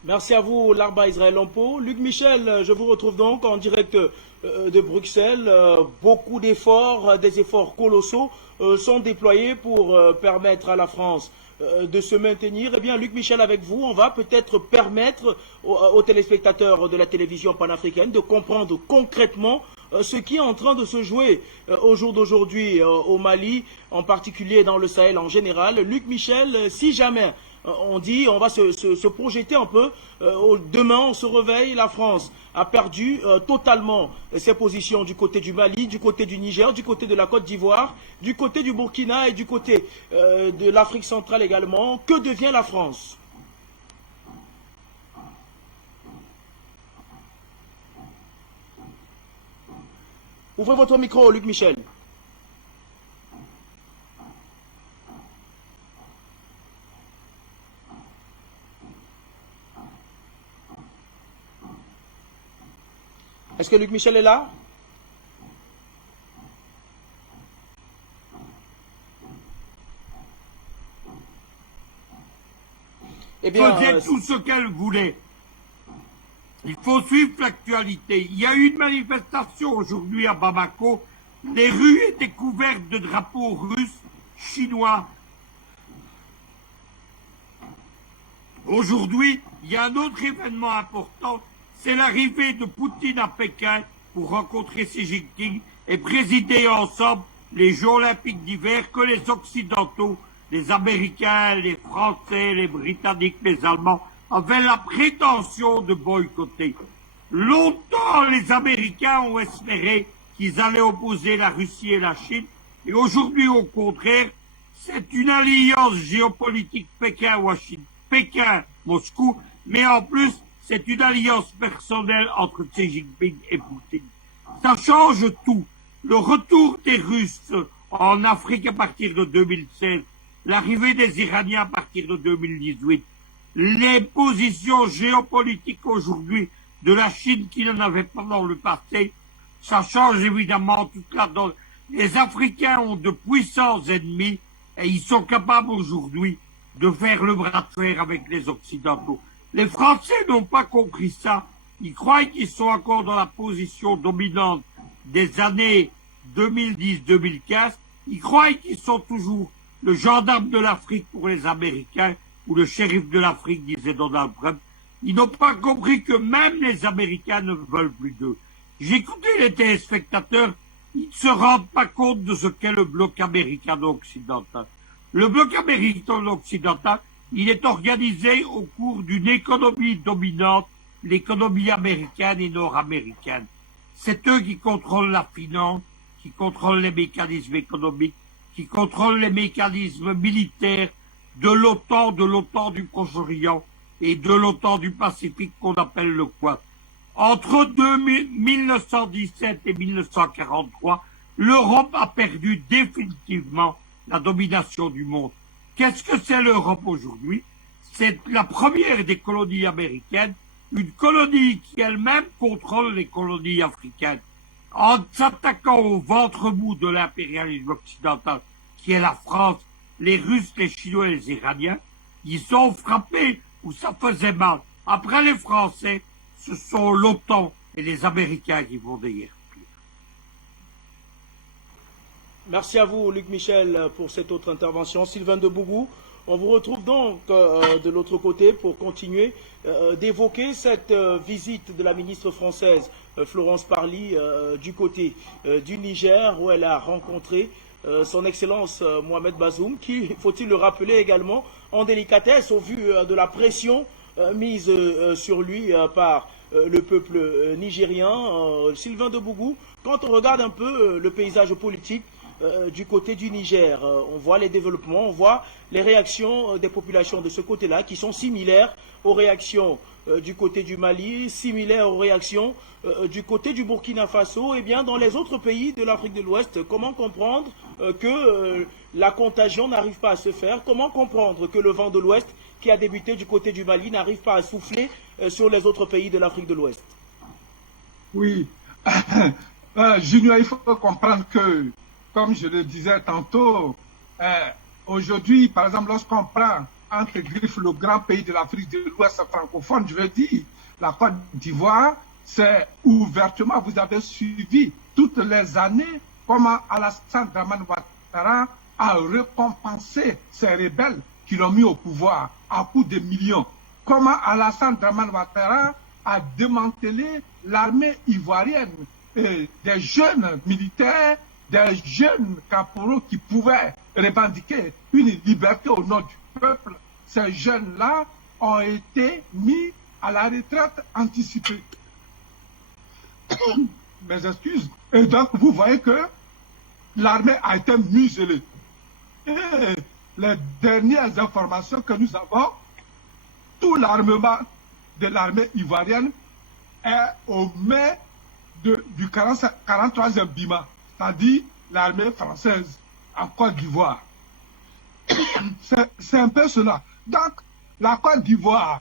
Merci à vous, Larba Israël Lampo. Luc Michel, je vous retrouve donc en direct de Bruxelles. Beaucoup d'efforts, des efforts colossaux sont déployés pour permettre à la France de se maintenir. Eh bien, Luc Michel, avec vous, on va peut-être permettre aux téléspectateurs de la télévision panafricaine de comprendre concrètement ce qui est en train de se jouer au jour d'aujourd'hui au Mali, en particulier dans le Sahel en général. Luc Michel, si jamais on dit, on va se projeter un peu, demain on se réveille, la France a perdu totalement ses positions du côté du Mali, du côté du Niger, du côté de la Côte d'Ivoire, du côté du Burkina et du côté de l'Afrique centrale également. Que devient la France ? Ouvrez votre micro, Luc Michel. Est-ce que Luc Michel est là? Eh bien, faisait tout ce qu'elle voulait. Il faut suivre l'actualité. Il y a eu une manifestation aujourd'hui à Bamako. Les rues étaient couvertes de drapeaux russes, chinois. Aujourd'hui, il y a un autre événement important. C'est l'arrivée de Poutine à Pékin pour rencontrer Xi Jinping et présider ensemble les Jeux olympiques d'hiver que les Occidentaux, les Américains, les Français, les Britanniques, les Allemands avaient la prétention de boycotter. Longtemps, les Américains ont espéré qu'ils allaient opposer la Russie et la Chine. Et aujourd'hui, au contraire, c'est une alliance géopolitique Pékin-Washington, Pékin-Moscou, mais en plus, c'est une alliance personnelle entre Xi Jinping et Poutine. Ça change tout. Le retour des Russes en Afrique à partir de 2016, l'arrivée des Iraniens à partir de 2018, les positions géopolitiques aujourd'hui de la Chine qui n'en avait pas dans le passé, ça change évidemment toute la donne. Les Africains ont de puissants ennemis et ils sont capables aujourd'hui de faire le bras de fer avec les Occidentaux. Les Français n'ont pas compris ça. Ils croient qu'ils sont encore dans la position dominante des années 2010-2015. Ils croient qu'ils sont toujours le gendarme de l'Afrique pour les Américains ou le shérif de l'Afrique, disait Donald Trump. Ils n'ont pas compris que même les Américains ne veulent plus d'eux. J'écoutais les téléspectateurs, ils ne se rendent pas compte de ce qu'est le bloc américano-occidental. Le bloc américano-occidental, il est organisé au cours d'une économie dominante, l'économie américaine et nord-américaine. C'est eux qui contrôlent la finance, qui contrôlent les mécanismes économiques, qui contrôlent les mécanismes militaires de l'OTAN du Proche-Orient et de l'OTAN du Pacifique qu'on appelle le Quad. Entre 1917 et 1943, l'Europe a perdu définitivement la domination du monde. Qu'est-ce que c'est l'Europe aujourd'hui? C'est la première des colonies américaines, une colonie qui elle-même contrôle les colonies africaines. En s'attaquant au ventre mou de l'impérialisme occidental, qui est la France, les Russes, les Chinois et les Iraniens, ils ont frappé où ça faisait mal. Après les Français, ce sont l'OTAN et les Américains qui vont déguerpir. Merci à vous, Luc Michel, pour cette autre intervention. Sylvain de Bougou, on vous retrouve donc de l'autre côté pour continuer d'évoquer cette visite de la ministre française Florence Parly du côté du Niger, où elle a rencontré son Excellence Mohamed Bazoum, qui, faut-il le rappeler également, en délicatesse au vu de la pression mise sur lui par le peuple nigérien. Sylvain de Bougou, quand on regarde un peu le paysage politique du côté du Niger, on voit les développements, on voit les réactions des populations de ce côté-là qui sont similaires aux réactions du côté du Mali, similaires aux réactions du côté du Burkina Faso. Et bien dans les autres pays de l'Afrique de l'Ouest, comment comprendre que la contagion n'arrive pas à se faire? Comment comprendre que le vent de l'Ouest qui a débuté du côté du Mali n'arrive pas à souffler sur les autres pays de l'Afrique de l'Ouest? Oui. Junior, il faut comprendre que, comme je le disais tantôt, aujourd'hui, par exemple, lorsqu'on prend entre griffes le grand pays de l'Afrique de l'Ouest francophone, je veux dire, la Côte d'Ivoire, c'est ouvertement, vous avez suivi toutes les années comment Alassane Dramane Ouattara a récompensé ces rebelles qui l'ont mis au pouvoir à coups de millions. Comment Alassane Dramane Ouattara a démantelé l'armée ivoirienne, et des jeunes militaires, des jeunes caporaux qui pouvaient revendiquer une liberté au nom du peuple. Ces jeunes-là ont été mis à la retraite anticipée. Mes excuses. Et donc, vous voyez que l'armée a été muselée. Et les dernières informations que nous avons, tout l'armement de l'armée ivoirienne est aux mains du 43e BIMA, c'est-à-dire l'armée française en Côte d'Ivoire. C'est un peu cela. Donc, la Côte d'Ivoire,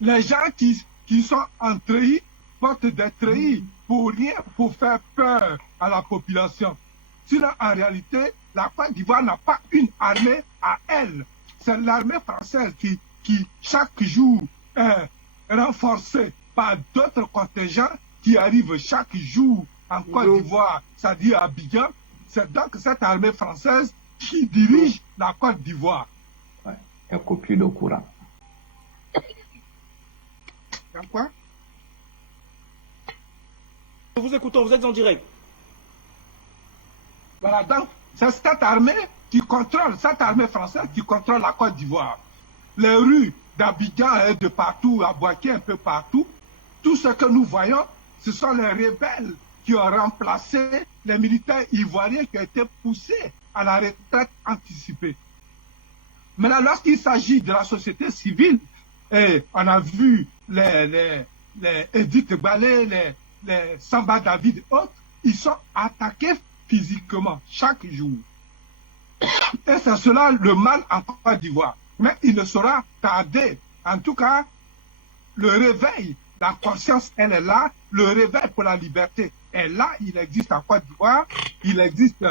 les gens qui sont en treillis portent des treillis pour rien, pour faire peur à la population. Sinon, en réalité, la Côte d'Ivoire n'a pas une armée à elle. C'est l'armée française qui chaque jour est renforcée par d'autres contingents qui arrivent chaque jour en Côte d'Ivoire, c'est-à-dire à Abidjan. C'est donc cette armée française qui dirige la Côte d'Ivoire. Ouais, il y a coupure de courant. Quoi? Vous écoutons, vous êtes en direct. Voilà, donc c'est cette armée qui contrôle, cette armée française qui contrôle la Côte d'Ivoire. Les rues d'Abidjan et de partout, à Boaké, un peu partout, tout ce que nous voyons, ce sont les rebelles qui ont remplacé les militaires ivoiriens qui ont été poussés à la retraite anticipée. Maintenant, lorsqu'il s'agit de la société civile, et on a vu les Edith Balé, les Samba David et autres, ils sont attaqués physiquement chaque jour. Et c'est cela le mal en Côte d'Ivoire. Mais il ne sera tardé. En tout cas, le réveil, la conscience, elle est là. Le réveil pour la liberté est là. Il existe en Côte d'Ivoire. Il existe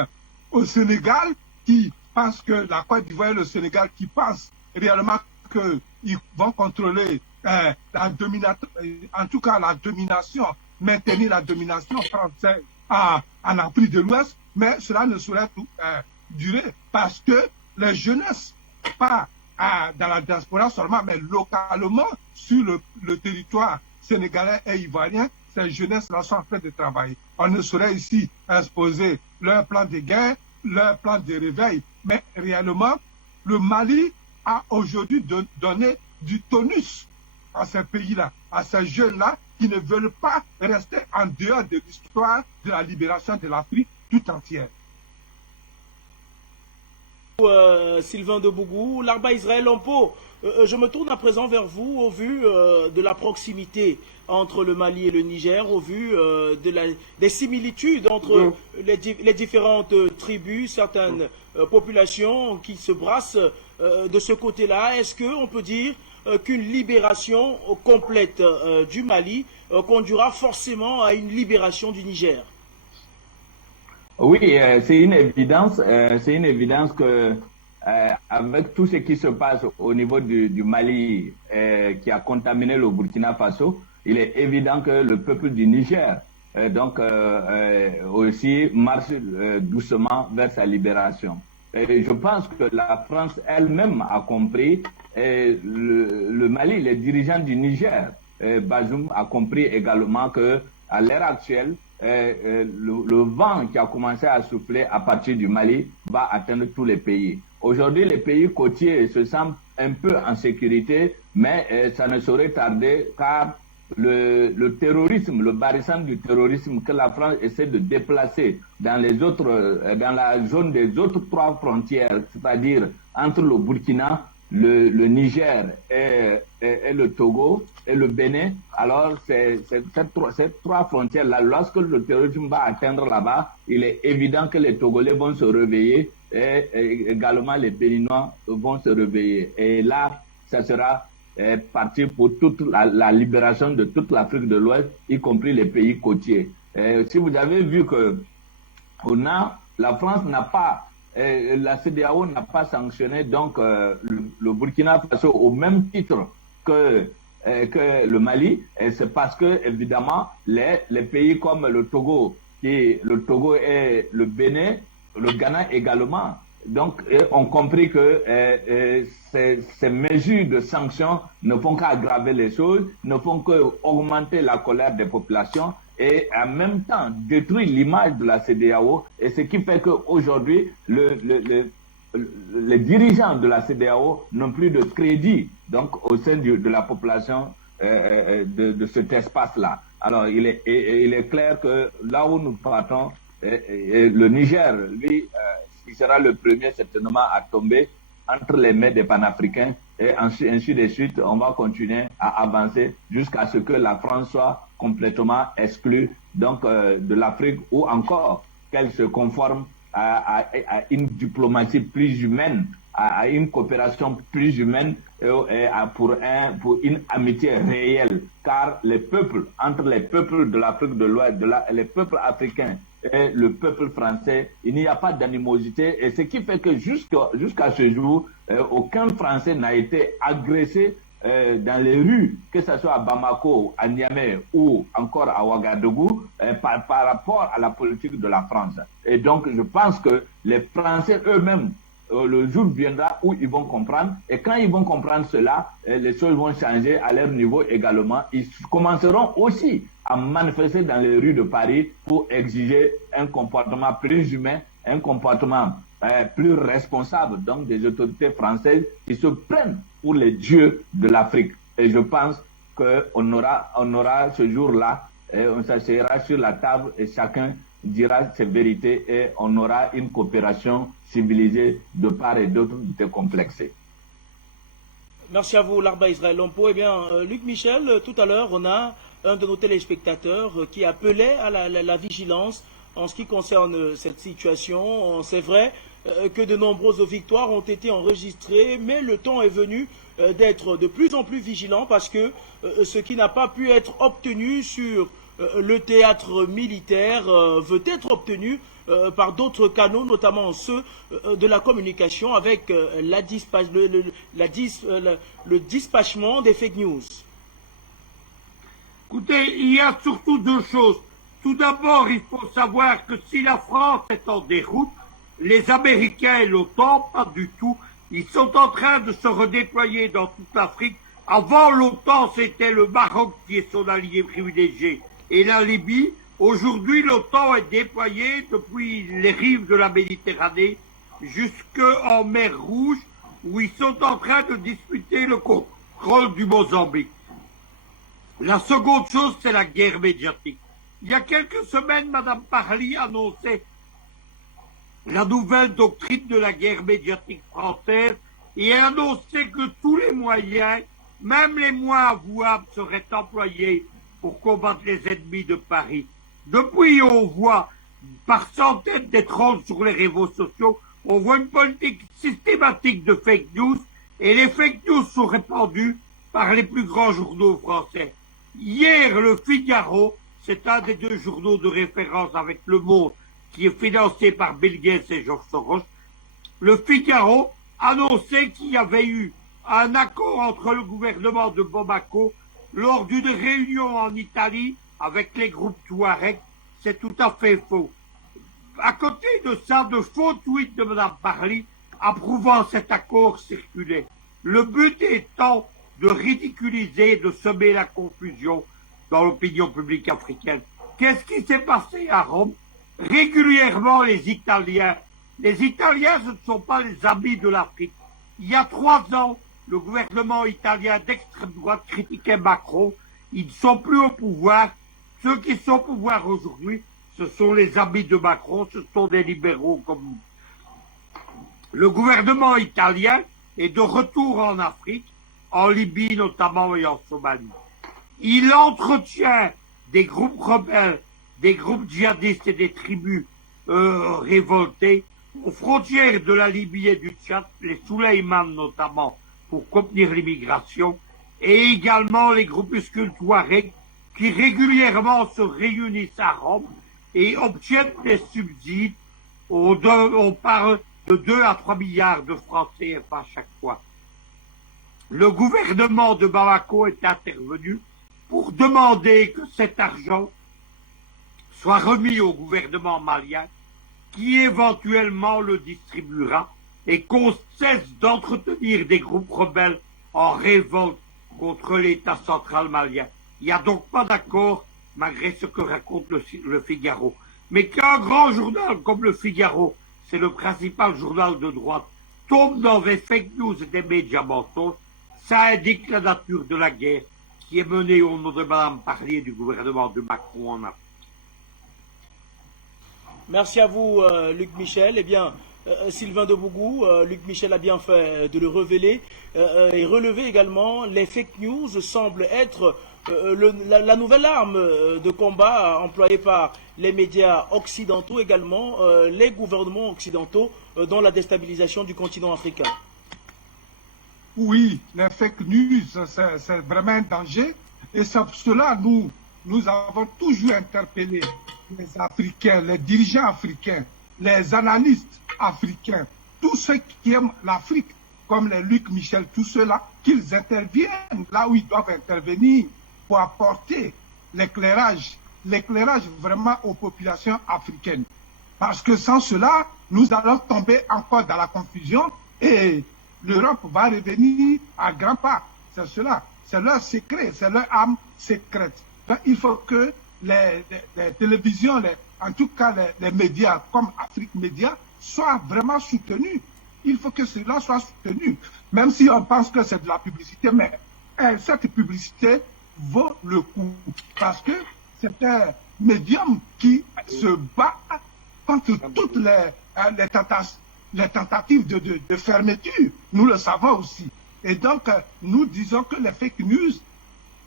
au Sénégal qui pense que la Côte d'Ivoire et le Sénégal qui pensent réellement qu'ils vont contrôler la domination, en tout cas la domination, maintenir la domination française en Afrique de l'Ouest. Mais cela ne saurait durer parce que les jeunesses, pas dans la diaspora seulement, mais localement sur le territoire sénégalais et ivoirien, ces jeunesses-là sont en train de travailler. On ne saurait ici exposer leur plan de guerre, leur plan de réveil, mais réellement, le Mali a aujourd'hui donné du tonus à ces pays-là, à ces jeunes-là qui ne veulent pas rester en dehors de l'histoire de la libération de l'Afrique tout entière. Sylvain de Bougou, Larba Israël Lampo, je me tourne à présent vers vous au vu de la proximité entre le Mali et le Niger, au vu des similitudes entre les différentes tribus, certaines populations qui se brassent de ce côté-là. Est-ce qu'on peut dire qu'une libération complète du Mali conduira forcément à une libération du Niger? Oui, c'est une évidence. C'est une évidence que avec tout ce qui se passe au niveau du Mali qui a contaminé le Burkina Faso, il est évident que le peuple du Niger aussi marche doucement vers sa libération. Et je pense que la France elle-même a compris, et le Mali, les dirigeants du Niger, Bazoum a compris également que à l'heure actuelle, le vent qui a commencé à souffler à partir du Mali va atteindre tous les pays. Aujourd'hui, les pays côtiers se sentent un peu en sécurité, mais ça ne saurait tarder car le terrorisme, le barrissage du terrorisme que la France essaie de déplacer dans la zone des autres 3 frontières, c'est-à-dire entre le Burkina, le Niger et le Togo et le Bénin. Alors, ces 3 frontières-là, lorsque le terrorisme va atteindre là-bas, il est évident que les Togolais vont se réveiller et également les Béninois vont se réveiller. Et là, ça sera parti pour toute la libération de toute l'Afrique de l'Ouest, y compris les pays côtiers. Si vous avez vu que la France n'a pas, la CEDEAO n'a pas sanctionné donc le Burkina Faso au même titre que le Mali, et c'est parce que évidemment les pays comme le Togo et le Bénin, le Ghana également, donc ont compris que ces mesures de sanctions ne font qu'aggraver les choses, ne font qu'augmenter la colère des populations et en même temps détruire l'image de la CEDEAO, et ce qui fait qu'aujourd'hui les dirigeants de la CEDEAO n'ont plus de crédit donc au sein de la population de cet espace-là. Alors il est clair que là où nous partons, le Niger, lui, qui sera le premier certainement à tomber entre les mains des panafricains, et ainsi de suite, on va continuer à avancer jusqu'à ce que la France soit complètement exclue donc de l'Afrique, ou encore qu'elle se conforme à une diplomatie plus humaine, à une coopération plus humaine et pour une amitié réelle, car les peuples, entre les peuples de l'Afrique de l'Ouest, les peuples africains et le peuple français, il n'y a pas d'animosité, et ce qui fait que jusqu'à ce jour, aucun Français n'a été agressé dans les rues, que ce soit à Bamako, à Niamey ou encore à Ouagadougou, par rapport à la politique de la France. Et donc je pense que les Français eux-mêmes, le jour viendra où ils vont comprendre, et quand ils vont comprendre cela, les choses vont changer à leur niveau également. Ils commenceront aussi à manifester dans les rues de Paris pour exiger un comportement plus humain, un comportement plus responsable donc des autorités françaises qui se prennent pour les dieux de l'Afrique. Et je pense qu'on aura ce jour-là, et on s'asseyera sur la table et chacun dira ses vérités, et on aura une coopération civilisée de part et d'autre décomplexée. Merci à vous, Larba Israël Lompo. Eh bien, Luc Michel, tout à l'heure, on a un de nos téléspectateurs qui appelait à la vigilance en ce qui concerne cette situation. C'est vrai que de nombreuses victoires ont été enregistrées, mais le temps est venu d'être de plus en plus vigilant, parce que ce qui n'a pas pu être obtenu sur le théâtre militaire veut être obtenu par d'autres canaux, notamment ceux de la communication, avec le dispatchement des fake news. Écoutez, il y a surtout 2 choses. Tout d'abord, il faut savoir que si la France est en déroute, les Américains et l'OTAN, pas du tout. Ils sont en train de se redéployer dans toute l'Afrique. Avant l'OTAN, c'était le Maroc qui est son allié privilégié, et la Libye. Aujourd'hui, l'OTAN est déployée depuis les rives de la Méditerranée jusqu'en mer Rouge, où ils sont en train de disputer le contrôle du Mozambique. La seconde chose, c'est la guerre médiatique. Il y a quelques semaines, Mme Parly annonçait la nouvelle doctrine de la guerre médiatique française et annonçait que tous les moyens, même les moins avouables, seraient employés pour combattre les ennemis de Paris. Depuis, on voit par centaines d'étrangers sur les réseaux sociaux, on voit une politique systématique de fake news, et les fake news sont répandues par les plus grands journaux français. Hier, le Figaro, c'est un des 2 journaux de référence avec Le Monde, qui est financé par Bill Gates et George Soros. Le Figaro annonçait qu'il y avait eu un accord entre le gouvernement de Bamako lors d'une réunion en Italie avec les groupes Touareg, c'est tout à fait faux. À côté de ça, de faux tweets de Mme Parly approuvant cet accord circulaient. Le but étant de ridiculiser, de semer la confusion dans l'opinion publique africaine. Qu'est-ce qui s'est passé à Rome? Régulièrement, les Italiens, ce ne sont pas les amis de l'Afrique. Il y a 3 ans, le gouvernement italien d'extrême droite critiquait Macron. Ils ne sont plus au pouvoir. Ceux qui sont au pouvoir aujourd'hui, ce sont les amis de Macron, ce sont des libéraux comme nous. Le gouvernement italien est de retour en Afrique, en Libye notamment et en Somalie. Il entretient des groupes rebelles, des groupes djihadistes et des tribus révoltées aux frontières de la Libye et du Tchad, les Souleyman notamment, pour contenir l'immigration, et également les groupuscules Touareg qui régulièrement se réunissent à Rome et obtiennent des subsides. On parle de 2 à 3 milliards de francs CFA chaque fois. Le gouvernement de Bamako est intervenu pour demander que cet argent soit remis au gouvernement malien, qui éventuellement le distribuera, et qu'on cesse d'entretenir des groupes rebelles en révolte contre l'État central malien. Il n'y a donc pas d'accord, malgré ce que raconte le Figaro. Mais qu'un grand journal comme le Figaro, c'est le principal journal de droite, tombe dans des fake news et des médias mensonges, ça indique la nature de la guerre qui est menée au nom de Mme Parly et du gouvernement de Macron en Afrique. Merci à vous, Luc Michel. Eh bien, Sylvain de Bougou, Luc Michel a bien fait de le révéler et relever également les fake news semblent être la nouvelle arme de combat employée par les médias occidentaux également, les gouvernements occidentaux dans la déstabilisation du continent africain. Oui, les fake news, c'est vraiment un danger. Et c'est pour cela nous avons toujours interpellé les Africains, les dirigeants africains, les analystes africains, tous ceux qui aiment l'Afrique, comme les Luc Michel, tous ceux-là, qu'ils interviennent là où ils doivent intervenir pour apporter l'éclairage vraiment aux populations africaines. Parce que sans cela, nous allons tomber encore dans la confusion et l'Europe va revenir à grands pas. C'est cela, c'est leur secret, c'est leur âme secrète. Donc, il faut que les télévisions, en tout cas les médias comme Afrique Média, soient vraiment soutenus. Il faut que cela soit soutenu. Même si on pense que c'est de la publicité, mais cette publicité vaut le coup. Parce que c'est un médium qui se bat contre toutes les tentatives de fermeture. Nous le savons aussi. Et donc, nous disons que les fake news,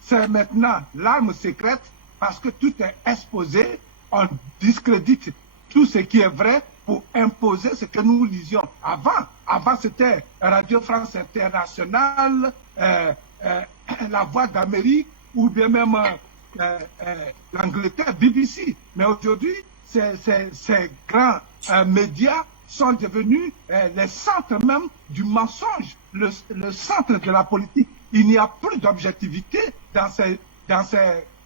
c'est maintenant l'arme secrète parce que tout est exposé, on discrédite tout ce qui est vrai pour imposer ce que nous lisions avant. Avant, c'était Radio France Internationale, La Voix d'Amérique ou bien même l'Angleterre, BBC. Mais aujourd'hui, ces grands médias sont devenus les centres même du mensonge, le centre de la politique. Il n'y a plus d'objectivité dans ces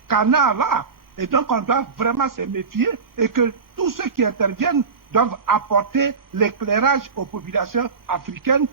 canaux-là. Et donc, on doit vraiment se méfier et que tous ceux qui interviennent doivent apporter l'éclairage aux populations africaines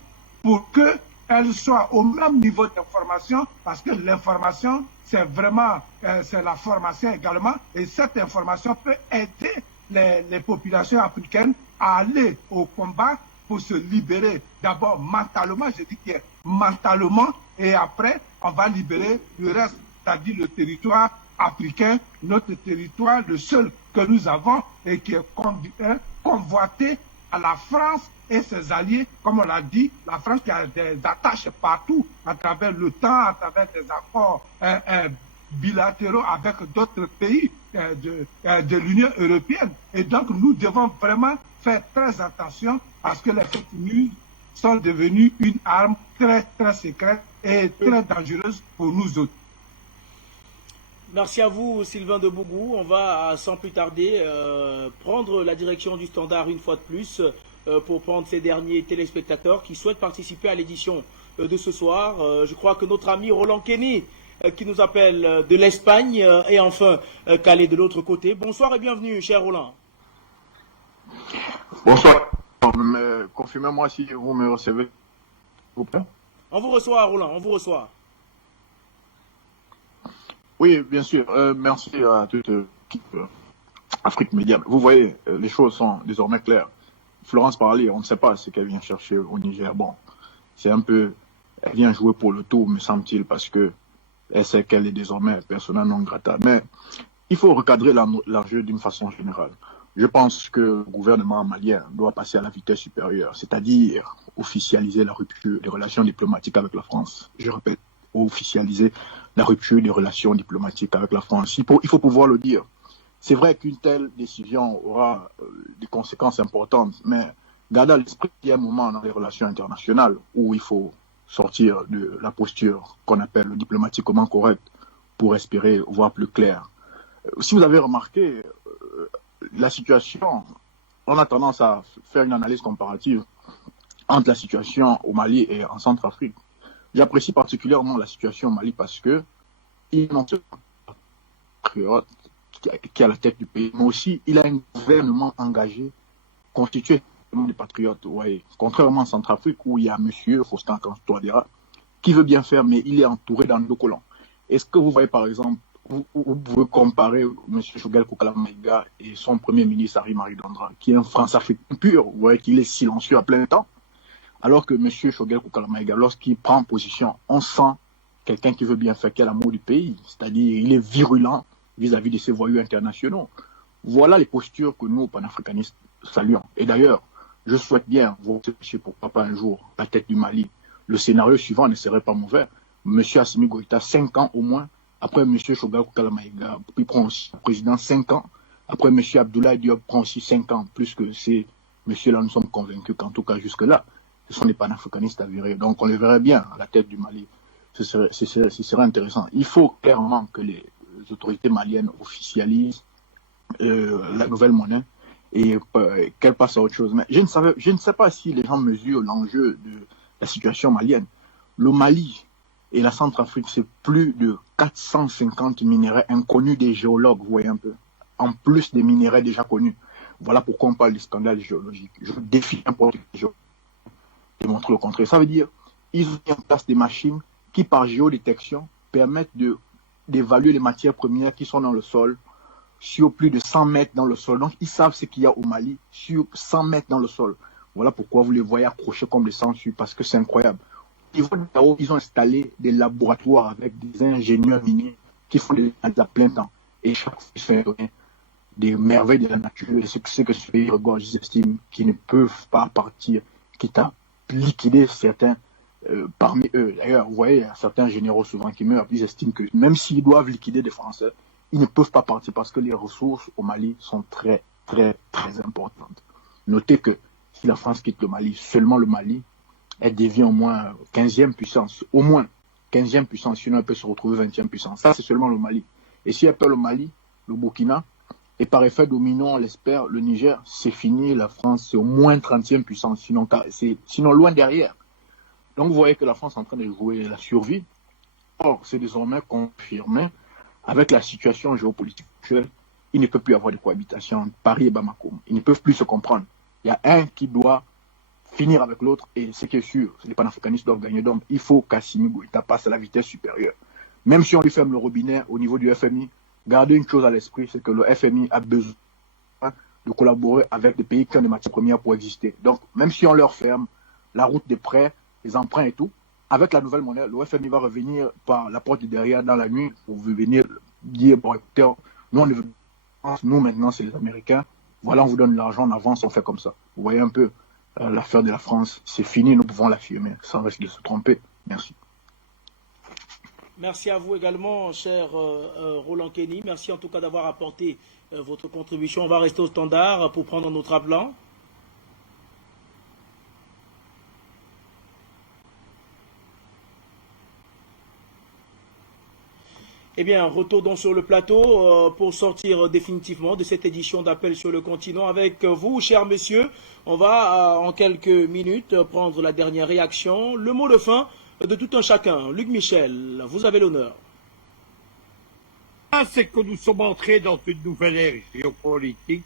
pour qu'elles soient au même niveau d'information, parce que l'information, c'est vraiment c'est la formation également, et cette information peut aider les populations africaines à aller au combat pour se libérer d'abord mentalement, je dis que mentalement, et après, on va libérer le reste, c'est-à-dire le territoire africain, notre territoire, le seul que nous avons et qui est convoité à la France et ses alliés, comme on l'a dit, la France qui a des attaches partout à travers le temps, à travers des accords bilatéraux avec d'autres pays de l'Union européenne. Et donc, nous devons vraiment faire très attention parce que les fake news sont devenues une arme très, très secrète et très dangereuse pour nous autres. Merci à vous, Sylvain de Bougou. On va, sans plus tarder, prendre la direction du Standard une fois de plus pour prendre ces derniers téléspectateurs qui souhaitent participer à l'édition de ce soir. Je crois que notre ami Roland Kenny qui nous appelle de l'Espagne et enfin Calais de l'autre côté. Bonsoir et bienvenue, cher Roland. Bonsoir. Confirmez-moi si vous me recevez, s'il vous plaît. On vous reçoit, Roland, on vous reçoit. Oui, bien sûr. Merci à toute l'équipe Afrique Média. Vous voyez, les choses sont désormais claires. Florence Parly, on ne sait pas ce qu'elle vient chercher au Niger. Bon, c'est un peu... Elle vient jouer pour le tour, me semble-t-il, parce que elle sait qu'elle est désormais persona non grata. Mais il faut recadrer l'enjeu d'une façon générale. Je pense que le gouvernement malien doit passer à la vitesse supérieure, c'est-à-dire officialiser la rupture des relations diplomatiques avec la France. Je répète, officialiser la rupture des relations diplomatiques avec la France. Il faut pouvoir le dire. C'est vrai qu'une telle décision aura des conséquences importantes, mais gardez à l'esprit qu'il y a un moment dans les relations internationales où il faut sortir de la posture qu'on appelle diplomatiquement correcte pour espérer voir plus clair. Si vous avez remarqué, la situation, on a tendance à faire une analyse comparative entre la situation au Mali et en Centrafrique. J'apprécie particulièrement la situation au Mali parce que il non seulement patriote qui est à la tête du pays, mais aussi il a un gouvernement engagé, constitué des patriotes. Ouais. Contrairement en Centrafrique où il y a M. Faustin Touadéra qui veut bien faire, mais il est entouré d'un dos collant. Est-ce que vous voyez par exemple, vous pouvez comparer M. Choguel Koukalamaïga et son premier ministre Harry Maridondra, qui est un France-Africain pur, vous voyez qu'il est silencieux à plein temps, alors que M. Choguel Koukalamaïga, lorsqu'il prend position, on sent quelqu'un qui veut bien faire, qui a l'amour du pays, c'est-à-dire il est virulent vis-à-vis de ces voyous internationaux. Voilà les postures que nous, panafricanistes, saluons. Et d'ailleurs, je souhaite bien vous remercier pourquoi pas un jour la tête du Mali. Le scénario suivant ne serait pas mauvais. M. Assimi Goïta, 5 ans au moins. Après M. Choguel Koukalamaïga, il prend aussi le président 5 ans. Après M. Abdoulaye Diop prend aussi 5 ans. Plus que ces messieurs-là, nous sommes convaincus qu'en tout cas jusque-là, ce sont des panafricanistes avérés. Donc on les verrait bien à la tête du Mali. Ce serait intéressant. Il faut clairement que les autorités maliennes officialisent la nouvelle monnaie et qu'elle passe à autre chose. Mais je ne sais pas si les gens mesurent l'enjeu de la situation malienne. Le Mali et la Centrafrique, c'est plus de 450 minéraux inconnus des géologues, vous voyez un peu, en plus des minéraux déjà connus. Voilà pourquoi on parle de scandale géologique. Je défie n'importe quel géologue de montrer le contraire. Ça veut dire qu'ils ont mis en place des machines qui, par géodétection, permettent d'évaluer les matières premières qui sont dans le sol sur plus de 100 mètres dans le sol. Donc, ils savent ce qu'il y a au Mali sur 100 mètres dans le sol. Voilà pourquoi vous les voyez accrochés comme des sangsues, parce que c'est incroyable. Ils ont installé des laboratoires avec des ingénieurs miniers qui font des analyses à plein temps. Et chaque fois, ils font des merveilles de la nature. Et ce que ce pays regorge, ils estiment qu'ils ne peuvent pas partir, quitte à liquider certains parmi eux. D'ailleurs, vous voyez, il y a certains généraux souvent qui meurent. Ils estiment que même s'ils doivent liquider des Français, ils ne peuvent pas partir parce que les ressources au Mali sont très, très, très importantes. Notez que si la France quitte le Mali, seulement le Mali, elle devient au moins 15e puissance. Au moins 15e puissance, sinon elle peut se retrouver 20e puissance. Ça, c'est seulement le Mali. Et si elle perd le Mali, le Burkina, et par effet domino, on l'espère, le Niger, c'est fini. La France, c'est au moins 30e puissance, sinon loin derrière. Donc vous voyez que la France est en train de jouer la survie. Or, c'est désormais confirmé avec la situation géopolitique actuelle. Il ne peut plus y avoir de cohabitation entre Paris et Bamako. Ils ne peuvent plus se comprendre. Il y a un qui doit finir avec l'autre et ce qui est sûr, les panafricanistes doivent gagner. Donc il faut qu'Assimi Goïta passe à la vitesse supérieure. Même si on lui ferme le robinet au niveau du FMI, gardez une chose à l'esprit, c'est que le FMI a besoin de collaborer avec des pays qui ont des matières premières pour exister. Donc même si on leur ferme la route des prêts, les emprunts et tout, avec la nouvelle monnaie, le FMI va revenir par la porte de derrière dans la nuit pour venir dire, bon écoutez, nous maintenant c'est les Américains, voilà on vous donne l'argent en avance, on fait comme ça. Vous voyez un peu l'affaire de la France, c'est fini, nous pouvons l'affirmer, sans risque de se tromper. Merci. Merci à vous également, cher Roland Kenny. Merci en tout cas d'avoir apporté votre contribution. On va rester au standard pour prendre notre appelant. Eh bien, retour donc sur le plateau pour sortir définitivement de cette édition d'Appel sur le continent avec vous, chers messieurs. On va en quelques minutes prendre la dernière réaction. Le mot de fin de tout un chacun. Luc Michel, vous avez l'honneur. c'est que nous sommes entrés dans une nouvelle ère géopolitique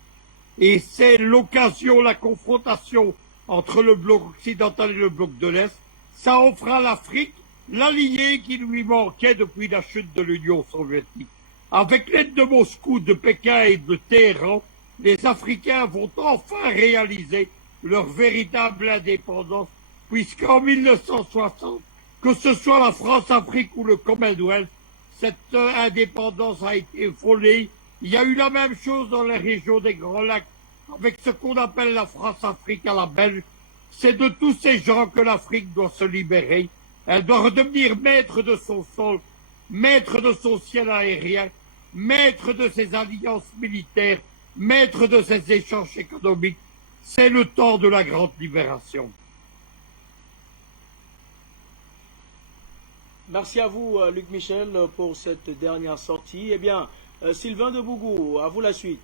et c'est l'occasion, la confrontation entre le bloc occidental et le bloc de l'Est. Ça offre à l'Afrique l'allié qui lui manquait depuis la chute de l'Union soviétique. Avec l'aide de Moscou, de Pékin et de Téhéran, les Africains vont enfin réaliser leur véritable indépendance, puisqu'en 1960, que ce soit la France-Afrique ou le Commonwealth, cette indépendance a été volée. Il y a eu la même chose dans les régions des Grands Lacs, avec ce qu'on appelle la France-Afrique à la belge. C'est de tous ces gens que l'Afrique doit se libérer. Elle doit redevenir maître de son sol, maître de son ciel aérien, maître de ses alliances militaires, maître de ses échanges économiques. C'est le temps de la grande libération. Merci à vous, Luc Michel, pour cette dernière sortie. Eh bien, Sylvain de Bougou, à vous la suite.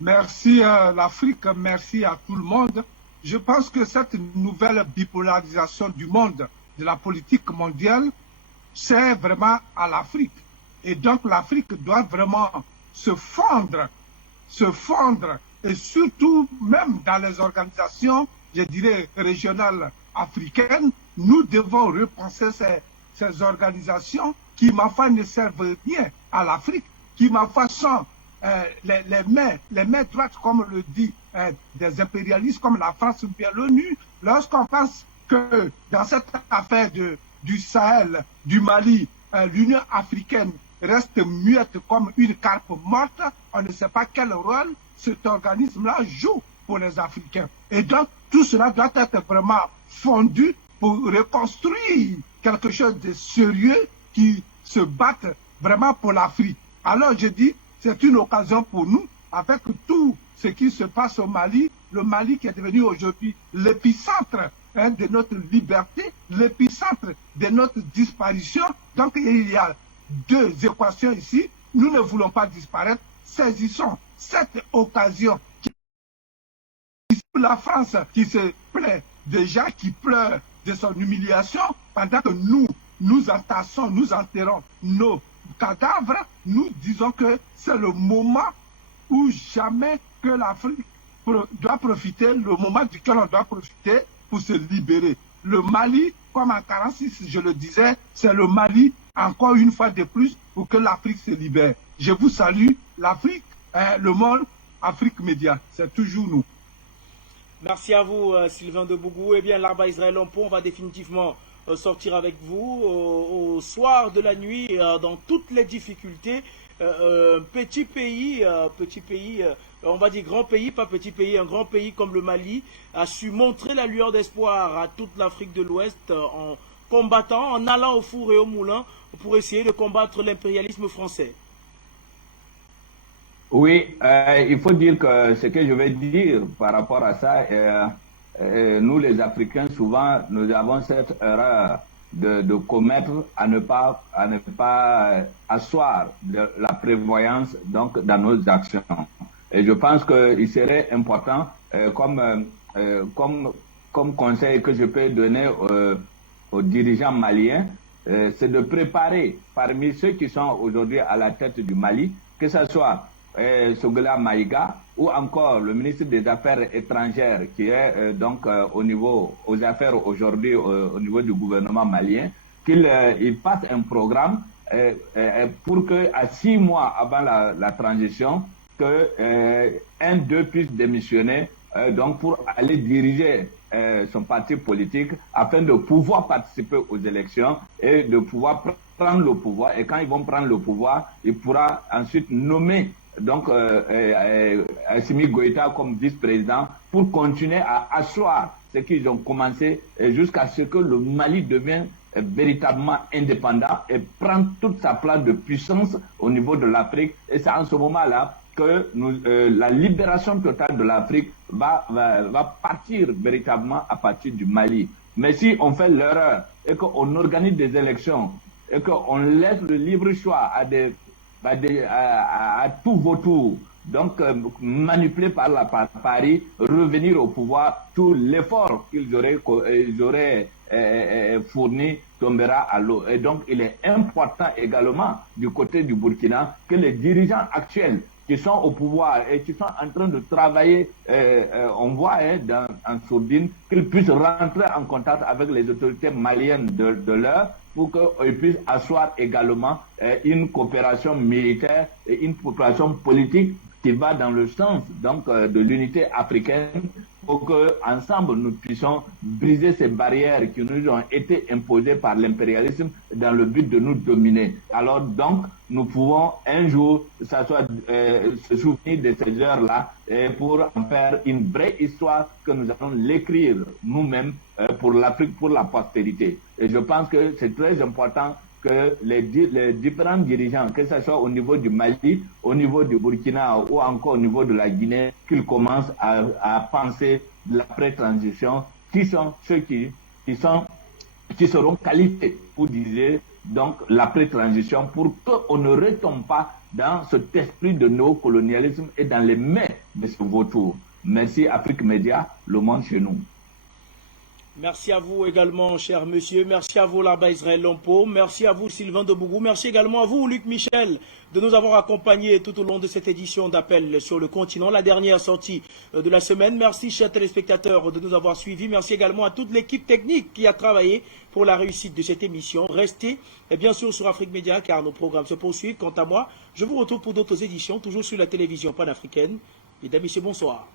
Merci l'Afrique, merci à tout le monde. Je pense que cette nouvelle bipolarisation du monde, de la politique mondiale, c'est vraiment à l'Afrique. Et donc l'Afrique doit vraiment se fondre, et surtout même dans les organisations, je dirais, régionales africaines, nous devons repenser ces organisations qui, ma foi, ne servent rien à l'Afrique, qui, ma foi, sont les mains droites, comme le dit des impérialistes comme la France ou bien l'ONU, lorsqu'on pense que dans cette affaire du Sahel, du Mali, l'Union africaine reste muette comme une carpe morte, on ne sait pas quel rôle cet organisme-là joue pour les Africains. Et donc, tout cela doit être vraiment fondu pour reconstruire quelque chose de sérieux qui se batte vraiment pour l'Afrique. Alors, je dis, c'est une occasion pour nous, avec tout ce qui se passe au Mali, le Mali qui est devenu aujourd'hui l'épicentre de notre liberté, l'épicentre de notre disparition. Donc, il y a deux équations ici. Nous ne voulons pas disparaître. Saisissons cette occasion. La France qui se plaît déjà, qui pleure de son humiliation, pendant que nous entassons, nous enterrons nos cadavres, nous disons que c'est le moment où jamais que l'Afrique doit profiter, le moment duquel on doit profiter pour se libérer. Le Mali, comme en 1946, je le disais, c'est le Mali, encore une fois de plus, pour que l'Afrique se libère. Je vous salue, l'Afrique, le monde, Afrique Média, c'est toujours nous. Merci à vous, Sylvain de Bougou. Eh bien, l'Arba Israël Lampo, on va définitivement sortir avec vous au soir de la nuit, dans toutes les difficultés. Petit pays, on va dire grand pays, pas petit pays, un grand pays comme le Mali a su montrer la lueur d'espoir à toute l'Afrique de l'Ouest en combattant, en allant au four et au moulin pour essayer de combattre l'impérialisme français. Oui, il faut dire que ce que je vais dire par rapport à ça, nous les Africains, souvent, nous avons cette erreur de commettre à ne pas asseoir la prévoyance donc dans nos actions. Et je pense qu'il serait important, comme conseil que je peux donner aux dirigeants maliens, c'est de préparer parmi ceux qui sont aujourd'hui à la tête du Mali, que ce soit Sogla Maïga ou encore le ministre des Affaires étrangères qui est donc aux affaires aujourd'hui au niveau du gouvernement malien, qu'il fasse un programme pour que à 6 mois avant la transition, que un d'eux puisse démissionner donc pour aller diriger son parti politique afin de pouvoir participer aux élections et de pouvoir prendre le pouvoir. Et quand ils vont prendre le pouvoir, il pourra ensuite nommer donc Assimi Goïta comme vice-président pour continuer à asseoir ce qu'ils ont commencé jusqu'à ce que le Mali devienne véritablement indépendant et prenne toute sa place de puissance au niveau de l'Afrique. Et c'est en ce moment-là que la libération totale de l'Afrique va partir véritablement à partir du Mali. Mais si on fait l'erreur et qu'on organise des élections et qu'on laisse le libre choix à tout vautour, donc manipulé par Paris, revenir au pouvoir, tout l'effort qu'ils auraient fourni tombera à l'eau. Et donc, il est important également du côté du Burkina que les dirigeants actuels qui sont au pouvoir et qui sont en train de travailler, on voit en sourdine, qu'ils puissent rentrer en contact avec les autorités maliennes de l'heure pour qu'ils puissent asseoir également une coopération militaire et une coopération politique qui va dans le sens donc de l'unité africaine pour qu'ensemble nous puissions briser ces barrières qui nous ont été imposées par l'impérialisme dans le but de nous dominer. Alors donc, nous pouvons un jour se souvenir de ces heures-là pour en faire une vraie histoire que nous allons l'écrire nous-mêmes pour l'Afrique, pour la postérité. Et je pense que c'est très important que les différents dirigeants, que ce soit au niveau du Mali, au niveau du Burkina ou encore au niveau de la Guinée, qu'ils commencent à penser l'après-transition, qui sont ceux qui seront qualifiés pour diriger donc l'après-transition, pour qu'on ne retombe pas dans cet esprit de néocolonialisme et dans les mains de ce vautour. Merci Afrique Média, le monde chez nous. Merci à vous également, cher monsieur. Merci à vous, Larba Israël Lompo. Merci à vous, Sylvain Debougou. Merci également à vous, Luc Michel, de nous avoir accompagnés tout au long de cette édition d'Appel sur le continent, la dernière sortie de la semaine. Merci, chers téléspectateurs, de nous avoir suivis. Merci également à toute l'équipe technique qui a travaillé pour la réussite de cette émission. Restez bien sûr sur Afrique Média, car nos programmes se poursuivent. Quant à moi, je vous retrouve pour d'autres éditions, toujours sur la télévision panafricaine. Mesdames et messieurs, bonsoir.